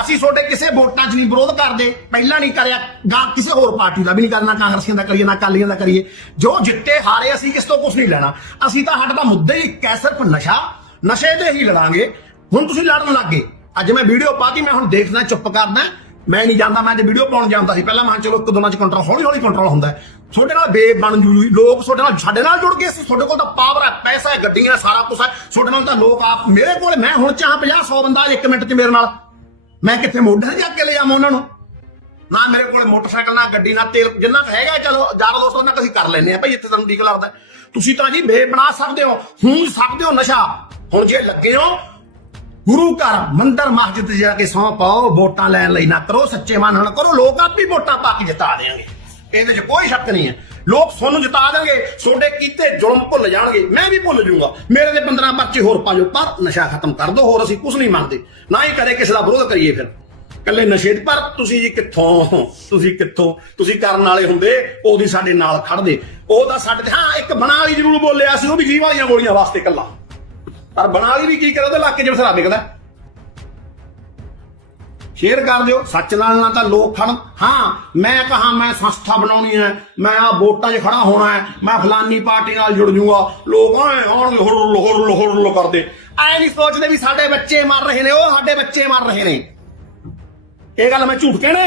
ਅਸੀਂ ਤੁਹਾਡੇ ਕਿਸੇ ਵੋਟਾਂ 'ਚ ਨਹੀਂ ਵਿਰੋਧ ਕਰਦੇ। ਪਹਿਲਾਂ ਨਹੀਂ ਕਰਿਆ ਗਾ ਕਿਸੇ ਹੋਰ ਪਾਰਟੀ ਦਾ ਵੀ ਨਹੀਂ ਕਰਨਾ, ਕਾਂਗਰਸੀਆਂ ਦਾ ਕਰੀਏ, ਨਾ ਅਕਾਲੀਆਂ ਦਾ ਕਰੀਏ। ਜੋ ਜਿੱਤੇ ਹਾਰੇ ਅਸੀਂ ਕਿਸ ਤੋਂ ਕੁਝ ਨਹੀਂ ਲੈਣਾ। ਅਸੀਂ ਤਾਂ ਸਾਡਾ ਤਾਂ ਮੁੱਦਾ ਹੀ ਇੱਕ ਹੈ, ਸਿਰਫ ਨਸ਼ਾ। ਨਸ਼ੇ ਤੇ ਹੀ ਲੜਾਂਗੇ। ਹੁਣ ਤੁਸੀਂ ਲੜਨ ਲੱਗੇ ਅੱਜ ਮੈਂ ਵੀਡੀਓ ਪਾਤੀ, ਮੈਂ ਹੁਣ ਦੇਖਦਾ, ਚੁੱਪ ਕਰਦਾ। ਮੈਂ ਨਹੀਂ ਜਾਂਦਾ, ਮੈਂ ਅੱਜ ਵੀਡੀਓ ਪਾਉਣ ਜਾਂਦਾ ਸੀ। ਪਹਿਲਾਂ ਮੈਂ ਕਿਹਾ, ਚਲੋ ਇੱਕ ਦੋਨਾਂ 'ਚ ਕੰਟਰੋਲ ਹੌਲੀ ਹੌਲੀ ਕੰਟਰੋਲ ਹੁੰਦਾ ਤੁਹਾਡੇ ਨਾਲ ਬੇਬ ਬਣ ਜੂ ਲੋਕ ਤੁਹਾਡੇ ਨਾਲ ਸਾਡੇ ਨਾਲ ਜੁੜ ਗਏ ਸੀ। ਤੁਹਾਡੇ ਕੋਲ ਤਾਂ ਪਾਵਰ ਹੈ, ਪੈਸਾ ਹੈ, ਗੱਡੀਆਂ ਸਾਰਾ ਕੁਝ ਹੈ। ਤੁਹਾਡੇ ਨਾਲ ਤਾਂ ਲੋਕ ਆਪ ਮੇਰੇ ਕੋਲ ਮੈਂ ਹੁਣ ਚਾਹ 50 100 ਬੰਦਾ ਇੱਕ ਮਿੰਟ 'ਚ ਮੇਰੇ ਨਾਲ। ਮੈਂ ਕਿੱਥੇ ਮੋਢੇ ਜਾ ਕੇ ਲੈ ਜਾਵਾਂ ਉਹਨਾਂ ਨੂੰ? ਨਾ ਮੇਰੇ ਕੋਲ ਮੋਟਰਸਾਈਕਲ, ਨਾ ਗੱਡੀ, ਨਾ ਤੇਲ, ਜਿੰਨਾ ਕੁ ਹੈਗਾ ਚਲੋ, ਯਾਰ ਦੋਸਤ, ਉਹਨਾਂ ਕੁ ਅਸੀਂ ਕਰ ਲੈਨੇ ਆ ਭਾਈ, ਇੱਥੇ ਤੁਹਾਨੂੰ ਠੀਕ ਲੱਗਦਾ ਤੁਸੀਂ ਤਾਂ ਜੀ ਬੇ ਬਣਾ ਸਕਦੇ ਹੋ ਹੁਣ ਸਕਦੇ ਹੋ ਨਸ਼ਾ। ਹੁਣ ਜੇ ਲੱਗੇ ਹੋ, ਗੁਰੂ ਘਰ, ਮੰਦਰ, ਮਸਜਿਦ ਜਾ ਕੇ ਸੌ ਪਾਓ, ਵੋਟਾਂ ਲੈਣ ਲਈ ਨਾ ਕਰੋ, ਸੱਚੇ ਮਨ ਨਾਲ ਕਰੋ, ਲੋਕ ਆਪ ਆਪੀ ਵੋਟਾਂ ਪਾ ਕੇ ਜਿਤਾ ਦੇਣਗੇ। ਇਹਦੇ 'ਚ ਕੋਈ ਸ਼ੱਕ ਨਹੀਂ ਹੈ। ਲੋਕ ਤੁਹਾਨੂੰ ਜਿਤਾ ਦੇਣਗੇ, ਤੁਹਾਡੇ ਕੀਤੇ ਜ਼ੁਲਮ ਭੁੱਲ ਜਾਣਗੇ, ਮੈਂ ਵੀ ਭੁੱਲ ਜਾਊਂਗਾ। ਮੇਰੇ ਤੇ 15 ਪਰਚੇ ਹੋਰ ਪਾ ਜਾਓ, ਪਰ ਨਸ਼ਾ ਖਤਮ ਕਰ ਦਿਓ, ਹੋਰ ਅਸੀਂ ਕੁਝ ਨਹੀਂ ਮੰਗਦੇ ਨਾ ਹੀ ਕਦੇ ਕਿਸੇ ਦਾ ਵਿਰੋਧ ਕਰੀਏ ਫਿਰ। ਕੱਲੇ ਨਸ਼ੇ ਦੀ, ਪਰ ਤੁਸੀਂ ਜੀ ਕਿੱਥੋਂ? ਤੁਸੀਂ ਕਿੱਥੋਂ? ਤੁਸੀਂ ਕਰਨ ਵਾਲੇ ਹੁੰਦੇ, ਉਹਦੀ ਸਾਡੇ ਨਾਲ ਖੜਦੇ ਉਹ ਤਾਂ ਸਾਡੇ ਤੇ, ਹਾਂ, ਇੱਕ ਬਣਾ ਵਾਲੀ ਜ਼ਰੂਰ ਬੋਲਿਆ ਸੀ, ਉਹ ਵੀ ਜੀਵ ਵਾਲੀਆਂ ਗੋਲੀਆਂ ਵਾਸਤੇ ਕੱਲਾ ਪਰ ਬਣਾ ਵਾਲੀ ਵੀ ਕੀ ਕਰੇ, ਉਹਦੇ ਇਲਾਕੇ 'ਚ ਬਸਰਾ ਵਿਕਦਾ। ਸ਼ੇਅਰ ਕਰ ਦਿਓ। ਸੱਚ ਨਾਲ ਨਾ ਤਾਂ ਲੋਕ ਖੜਨ। ਹਾਂ, ਮੈਂ ਕਹਾ, ਮੈਂ ਸੰਸਥਾ ਬਣਾਉਣੀ ਹੈ। ਮੈਂ ਆ ਵੋਟਾਂ 'ਚ ਖੜਾ ਹੋਣਾ ਹੈ। ਮੈਂ ਫਲਾਨੀ ਪਾਰਟੀ ਨਾਲ ਜੁੜ ਜੂਗਾ। ਲੋਕ ਐ ਆਉਣਗੇ, ਹੁਰ ਹੁਰ ਹੁਰ ਹੁਰ ਕਰਦੇ। ਐ ਨਹੀਂ ਸੋਚਦੇ ਵੀ ਸਾਡੇ ਬੱਚੇ ਮਰ ਰਹੇ ਨੇ, ਉਹ ਸਾਡੇ ਬੱਚੇ ਮਰ ਰਹੇ ਨੇ। ਇਹ ਗੱਲ ਮੈਂ ਝੂਠ ਕਹਿਣਾ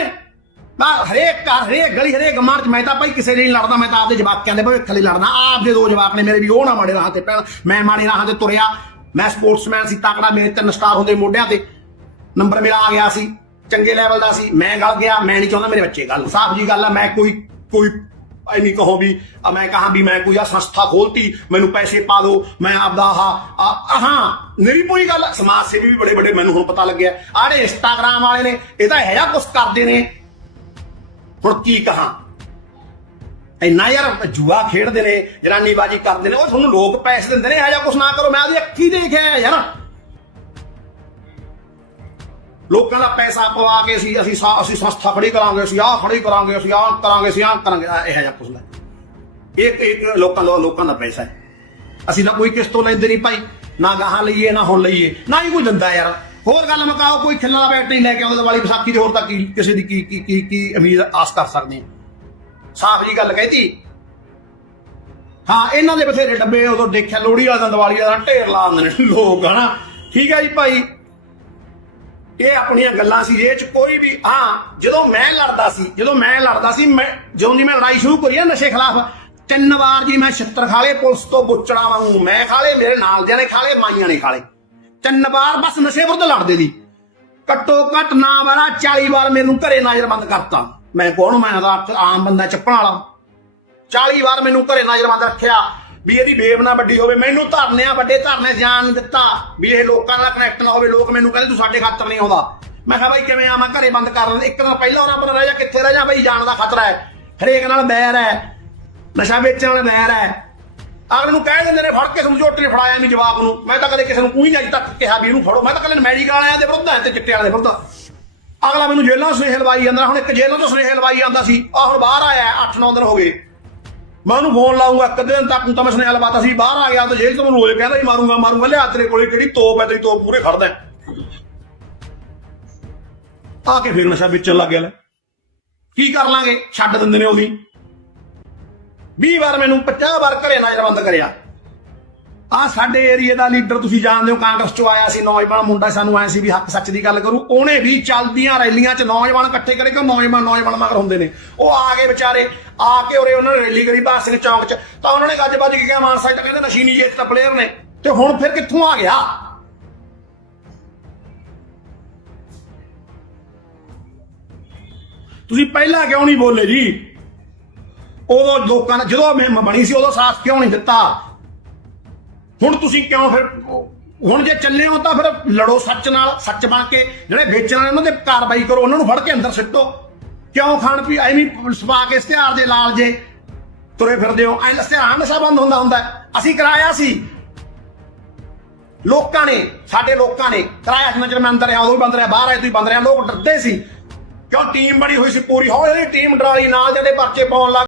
ਮੈਂ ਹਰੇਕ ਘਰ, ਹਰੇਕ ਗਲੀ, ਹਰੇਕ ਗਮਾਰ ਚ ਮੈਂ ਤਾਂ ਭਾਈ ਕਿਸੇ ਲਈ ਨਹੀਂ ਲੜਦਾ, ਮੈਂ ਤਾਂ ਆਪਦੇ ਜਵਾਕਾਂ ਦੇ ਭਵਿੱਖ ਲਈ ਲੜਦਾ। ਆਪਦੇ ਦੋ ਜਵਾਕ ਨੇ ਮੇਰੇ ਵੀ, ਉਹ ਨਾ ਮਾੜੇ ਰਾਹ ਤੇ ਪੈਣ। ਮੈਂ ਮਾੜੇ ਰਾਹ ਤੇ ਤੁਰਿਆ। ਮੈਂ ਸਪੋਰਟਸਮੈਨ ਸੀ, ਤਕੜਾ ਮੇਰੇ ਤਿੰਨ ਸਟਾਰ ਹੁੰਦੇ ਮੋਢਿਆਂ ਤੇ। ਨੰਬਰ ਮੇਰਾ ਆ ਗਿਆ ਸੀ, ਚੰਗੇ ਲੈਵਲ ਦਾ ਸੀ, ਮੈਂ ਗਲ ਗਿਆ, ਮੈਂ ਨਹੀਂ ਚਾਹੁੰਦਾ ਮੇਰੇ ਬੱਚੇ ਗੱਲ ਸਾਫ਼ ਜੀ ਗੱਲ ਆ, ਮੈਂ ਕੋਈ ਕੋਈ ਐ ਨਹੀਂ ਕਹੋ ਵੀ ਮੈਂ ਕਹਾ ਵੀ ਮੈਂ ਕੋਈ ਆ ਸੰਸਥਾ ਖੋਲਤੀ, ਮੈਨੂੰ ਪੈਸੇ ਪਾ ਦਿਓ ਮੈਂ ਆਪਦਾ ਆਹ, ਆ- ਹਾਂ, ਮੇਰੀ ਪੂਰੀ ਗੱਲ ਸਮਾਜ ਸੇਵੀ ਵੀ ਬੜੇ ਬੜੇ ਮੈਨੂੰ ਹੁਣ ਪਤਾ ਲੱਗਿਆ। ਆੜੇ ਇੰਸਟਾਗ੍ਰਾਮ ਵਾਲੇ ਨੇ, ਇਹ ਤਾਂ ਹੈ ਜਾਂ ਕੁਝ ਕਰਦੇ ਨੇ। ਹੁਣ ਕੀ ਕਹਾਂ? ਇੰਨਾ ਯਾਰ ਜੂਆ ਖੇਡਦੇ ਨੇ, ਜਨਾਨੀਬਾਜੀ ਕਰਦੇ ਨੇ, ਉਹ ਤੁਹਾਨੂੰ ਲੋਕ ਪੈਸੇ ਦਿੰਦੇ ਨੇ, ਇਹ ਜਾਂ ਕੁਝ ਨਾ ਕਰੋ, ਮੈਂ ਆਦੀ ਅੱਖੀ ਦੇਖਿਆ ਯਾਰ। ਲੋਕਾਂ ਦਾ ਪੈਸਾ ਪਵਾ ਕੇ ਅਸੀਂ ਅਸੀਂ ਅਸੀਂ ਸੰਸਥਾ ਖੜੀ ਕਰਾਂਗੇ ਅਸੀਂ ਆਹ ਖੜੀ ਕਰਾਂਗੇ ਅਸੀਂ ਆਹ ਕਰਾਂਗੇ ਅਸੀਂ ਆਹ ਕਰਾਂਗੇ ਆਹ ਇਹੋ ਜਿਹਾ ਕੁਝ ਲੈ ਇੱਕ ਇੱਕ ਲੋਕਾਂ ਦਾ ਲੋਕਾਂ ਦਾ ਪੈਸਾ ਹੈ। ਅਸੀਂ ਨਾ ਕੋਈ ਕਿਸ ਤੋਂ ਲੈਂਦੇ ਨਹੀਂ ਭਾਈ ਨਾ ਗਾਹਾਂ ਲਈਏ ਨਾ ਹੁਣ ਲਈਏ ਨਾ ਹੀ ਕੋਈ ਦਿੰਦਾ ਯਾਰ। ਹੋਰ ਗੱਲ ਮਕਾਓ ਕੋਈ ਖਿੱਲਾ ਦਾ ਬੈਟ ਨਹੀਂ ਲੈ ਕੇ ਆਉਂਦਾ ਦੀਵਾਲੀ ਵਿਸਾਖੀ ਦੇ ਹੋਰ ਤਾਂ ਕੀ ਕਿਸੇ ਦੀ ਕੀ ਕੀ ਕੀ ਉਮੀਦ ਆਸ ਕਰ ਸਕਦੇ ਹਾਂ। ਸਾਫ਼ ਜੀ ਗੱਲ ਕਹਿਤੀ। ਹਾਂ ਇਹਨਾਂ ਦੇ ਬਥੇਰੇ ਡੱਬੇ ਉਦੋਂ ਦੇਖਿਆ ਲੋਹੜੀ ਵਾਲਾ ਦਿਨ, ਦੀਵਾਲੀ ਵਾਲਾ ਦਿਨ ਢੇਰ ਲਾ ਦਿੰਦੇ ਨੇ। ਲੋਕ ਹਨਾ। ਠੀਕ ਹੈ ਜੀ ਭਾਈ। ਇਹ ਆਪਣੀਆਂ ਗੱਲਾਂ ਸੀ ਇਹ ਚ, ਕੋਈ ਵੀ, ਹਾਂ, ਜਦੋਂ ਮੈਂ ਲੜਦਾ ਸੀ, ਜਦੋਂ ਮੈਂ ਲੜਦਾ ਸੀ, ਮੈਂ, ਜਦੋਂ ਦੀ ਮੈਂ ਲੜਾਈ ਸ਼ੁਰੂ ਕਰੀ ਆ ਨਸ਼ੇ ਖਿਲਾਫ, ਤਿੰਨ ਵਾਰ ਜੀ ਮੈਂ ਛਿੱਤਰ ਖਾਲੇ ਪੁਲਿਸ ਤੋਂ ਬੁੱਚੜਾ ਵਾਂਗੂ ਮੈਂ ਖਾਲੇ ਮੇਰੇ ਨਾਲ ਦਿਆਂ ਨੇ ਖਾਲੇ ਮਾਈਆਂ ਨੇ ਖਾਲੇ ਤਿੰਨ ਵਾਰ ਬਸ ਨਸ਼ੇ ਵਿਰੁੱਧ ਲੜਦੇ ਦੀ ਘੱਟੋ ਘੱਟ ਨਾ ਵਾਲਾ 40 ਵਾਰ ਮੈਨੂੰ ਘਰੇ ਨਜ਼ਰਬੰਦ ਕਰਤਾ। ਮੈਂ ਕੌਣ, ਮੈਂ ਆਮ ਬੰਦਾ ਚੱਪਣ ਵਾਲਾ। 40 ਵਾਰ ਮੈਨੂੰ ਘਰੇ ਨਜ਼ਰਬੰਦ ਰੱਖਿਆ। ਵੀ ਇਹਦੀ ਬੇਬ ਨਾ ਵੱਡੀ ਹੋਵੇ, ਮੈਨੂੰ ਧਰਨਿਆਂ ਵੱਡੇ ਧਰਨੇ ਜਾਣ ਦਿੱਤਾ। ਵੀ ਇਹ ਲੋਕਾਂ ਨਾਲ ਕਨੈਕਟ ਨਾ ਹੋਵੇ, ਲੋਕ ਮੈਨੂੰ ਕਹਿੰਦੇ ਤੂੰ ਸਾਡੇ ਖਾਤਰ ਨਹੀਂ ਆਉਂਦਾ। ਮੈਂ ਕਿਹਾ ਬਾਈ ਕਿਵੇਂ ਆਵਾਂ, ਘਰੇ ਬੰਦ ਕਰ ਲੈਂਦੇ। ਇੱਕ ਦਿਨ ਪਹਿਲਾਂ ਉਹਨਾਂ ਬਣ ਰਹਿ ਜਾ, ਕਿੱਥੇ ਰਹਿ ਜਾ ਬਾਈ, ਜਾਣ ਦਾ ਖਤਰਾ ਹੈ। ਹਰੇਕ ਨਾਲ ਬੈਰ ਹੈ। ਨਸ਼ਾ ਵੇਚਣ ਨਾਲ ਬੈਰ ਹੈ। ਅਗਲੇ ਨੂੰ ਕਹਿ ਦਿੰਦੇ ਨੇ, ਫੜ ਕੇ ਸਮਝੌਤੇ ਫੜਾਇਆ ਨਹੀਂ ਜਵਾਬ ਨੂੰ। ਮੈਂ ਤਾਂ ਕਦੇ ਕਿਸੇ ਨੂੰ ਕੋਈ ਨਹੀਂ ਅਜੇ ਤੱਕ ਕਿਹਾ ਵੀ ਇਹਨੂੰ ਫੜੋ। ਮੈਂ ਤਾਂ ਕਦੇ ਮੈਡੀਕਲ ਵਾਲਿਆਂ ਦੇ ਵਿਰੁੱਧ ਹਾਂ ਤੇ ਚਿੱਟੇ ਵਾਲਿਆਂ ਦੇ ਵਿਰੁੱਧ ਅਗਲਾ ਮੈਨੂੰ ਜੇਲ੍ਹਾਂ ਤੋਂ ਸੁਨੇਹੇ ਲਵਾਈ ਜਾਂਦਾ। ਹੁਣ ਇੱਕ ਜੇਲ੍ਹਾਂ ਤੋਂ ਸੁਨੇਹੇ ਲਵਾਈ ਜਾਂਦਾ ਸੀ। ਆ ਹੁਣ ਬਾਹਰ ਆਇਆ 8-9 ਦਿਨ ਹੋ ਗਏ। ਮੈਂ ਉਹਨੂੰ ਫੋਨ ਲਾਉਂਗਾ ਇੱਕ ਦਿਨ ਤੱਕ ਨੂੰ ਤਾਂ ਮੈਂ ਸੁਨੇਹਾ ਲਵਾਤਾ ਸੀ, ਬਾਹਰ ਆ ਗਿਆ ਤਾਂ ਜੇਲ੍ਹ ਤੋਂ ਮੈਨੂੰ ਰੋਜ਼ ਕਹਿੰਦਾ ਹੀ ਮਾਰੂੰਗਾ ਮਾਰੂੰਗਾ, ਲਿਆ ਤੇਰੇ ਕੋਲੇ ਕਿਹੜੀ ਤੋਪ ਹੈ, ਤੇਰੀ ਤੋਪ ਪੂਰੇ ਖੜਦਾ ਆ ਕੇ ਫਿਰ ਨਸ਼ਾ ਵੇਚਣ ਲੱਗ ਗਿਆ ਲੈ। ਕੀ ਕਰ ਲਾਂਗੇ? ਛੱਡ ਦਿੰਦੇ ਨੇ ਉਹਦੀ 20 ਵਾਰ ਮੈਨੂੰ 50 ਵਾਰ ਘਰੇ ਨਜ਼ਰਬੰਦ ਕਰਿਆ। ਆ ਸਾਡੇ ਏਰੀਆ ਦਾ ਲੀਡਰ ਤੁਸੀਂ ਜਾਣਦੇ ਹੋ, ਕਾਂਗਰਸ ਚੋਂ ਆਇਆ ਸੀ, ਨੌਜਵਾਨ ਮੁੰਡਾ ਸਾਨੂੰ ਆਇਆ ਸੀ ਵੀ ਹੱਕ ਸੱਚ ਦੀ ਗੱਲ ਕਰੂ। ਉਹਨੇ ਵੀ ਚੱਲਦੀਆਂ ਰੈਲੀਆਂ 'ਚ ਨੌਜਵਾਨ ਇਕੱਠੇ ਕਰੇ ਕਿ ਨੌਜਵਾਨ ਨੌਜਵਾਨ ਮਗਰ ਹੁੰਦੇ ਨੇ। ਉਹ ਆ ਗਏ ਵਿਚਾਰੇ, ਆ ਕੇ ਉਰੇ ਉਹਨਾਂ ਨੇ ਰੈਲੀ ਕਰੀ ਬਾਸ ਸਿੰਘ ਚੌਂਕ 'ਚ। ਤਾਂ ਉਹਨਾਂ ਨੇ ਗੱਜ ਵੱਜ ਕੇ ਕਿਹਾ, ਮਾਨ ਸਾਹਿਬ ਤਾਂ ਕਹਿੰਦੇ ਨਸ਼ੀਨੀ ਜੇਤ ਤਾਂ ਪਲੇਅਰ ਨੇ। ਤੇ ਹੁਣ ਫਿਰ ਕਿੱਥੋਂ ਆ ਗਿਆ? ਤੁਸੀਂ ਪਹਿਲਾਂ ਕਿਉਂ ਨਹੀਂ ਬੋਲੇ ਜੀ? ਉਦੋਂ ਲੋਕਾਂ ਨੇ ਜਦੋਂ ਮੁਹਿੰਮ ਬਣੀ ਸੀ, ਉਦੋਂ ਸਾਥ ਕਿਉਂ ਨਹੀਂ ਦਿੱਤਾ? ਹੁਣ ਤੁਸੀਂ ਕਿਉਂ ਫਿਰ ਹੁਣ ਜੇ ਚੱਲੇ ਹੋ ਤਾਂ ਫਿਰ ਲੜੋ ਸੱਚ ਨਾਲ, ਸੱਚ ਬਣ ਕੇ, ਜਿਹੜੇ ਵੇਚਣ ਵਾਲੇ ਉਹਨਾਂ ਤੇ ਕਾਰਵਾਈ ਕਰੋ, ਉਹਨਾਂ ਨੂੰ ਫੜ ਕੇ ਅੰਦਰ ਸਿੱਟੋ। ਕਿਉਂ ਖਾਣ ਪੀ, ਐਵੇਂ ਸਪਾ ਕੇ ਇਸ਼ਤਿਹਾਰ ਦੇ ਲਾਲ ਜੇ ਤੁਰੇ ਫਿਰਦੇ ਹੋ। ਐ ਇਸ਼ਤਿਹਾਰ ਨਸ਼ਾ ਬੰਦ ਹੁੰਦਾ ਹੁੰਦਾ ਅਸੀਂ ਕਰਾਇਆ ਸੀ। ਲੋਕਾਂ ਨੇ, ਸਾਡੇ ਲੋਕਾਂ ਨੇ ਕਰਾਇਆ ਸੀ। ਮੈਂ ਮੈਂ ਅੰਦਰ ਰਿਹਾ ਉਦੋਂ ਵੀ ਬੰਦ ਰਿਹਾ, ਬਾਹਰ ਆਏ ਤੁਸੀਂ ਬੰਦ ਰਿਹਾ। ਲੋਕ ਡਰਦੇ ਸੀ। ਕਿਉਂ ਟੀਮ ਬਣੀ ਹੋਈ ਸੀ ਪੂਰੀ? ਹੌਲੀ ਹੌਲੀ ਟੀਮ ਡਰਾਲੀ ਨਾਲ ਜਿਹੜੇ ਪਰਚੇ ਪਾਉਣ ਲੱਗ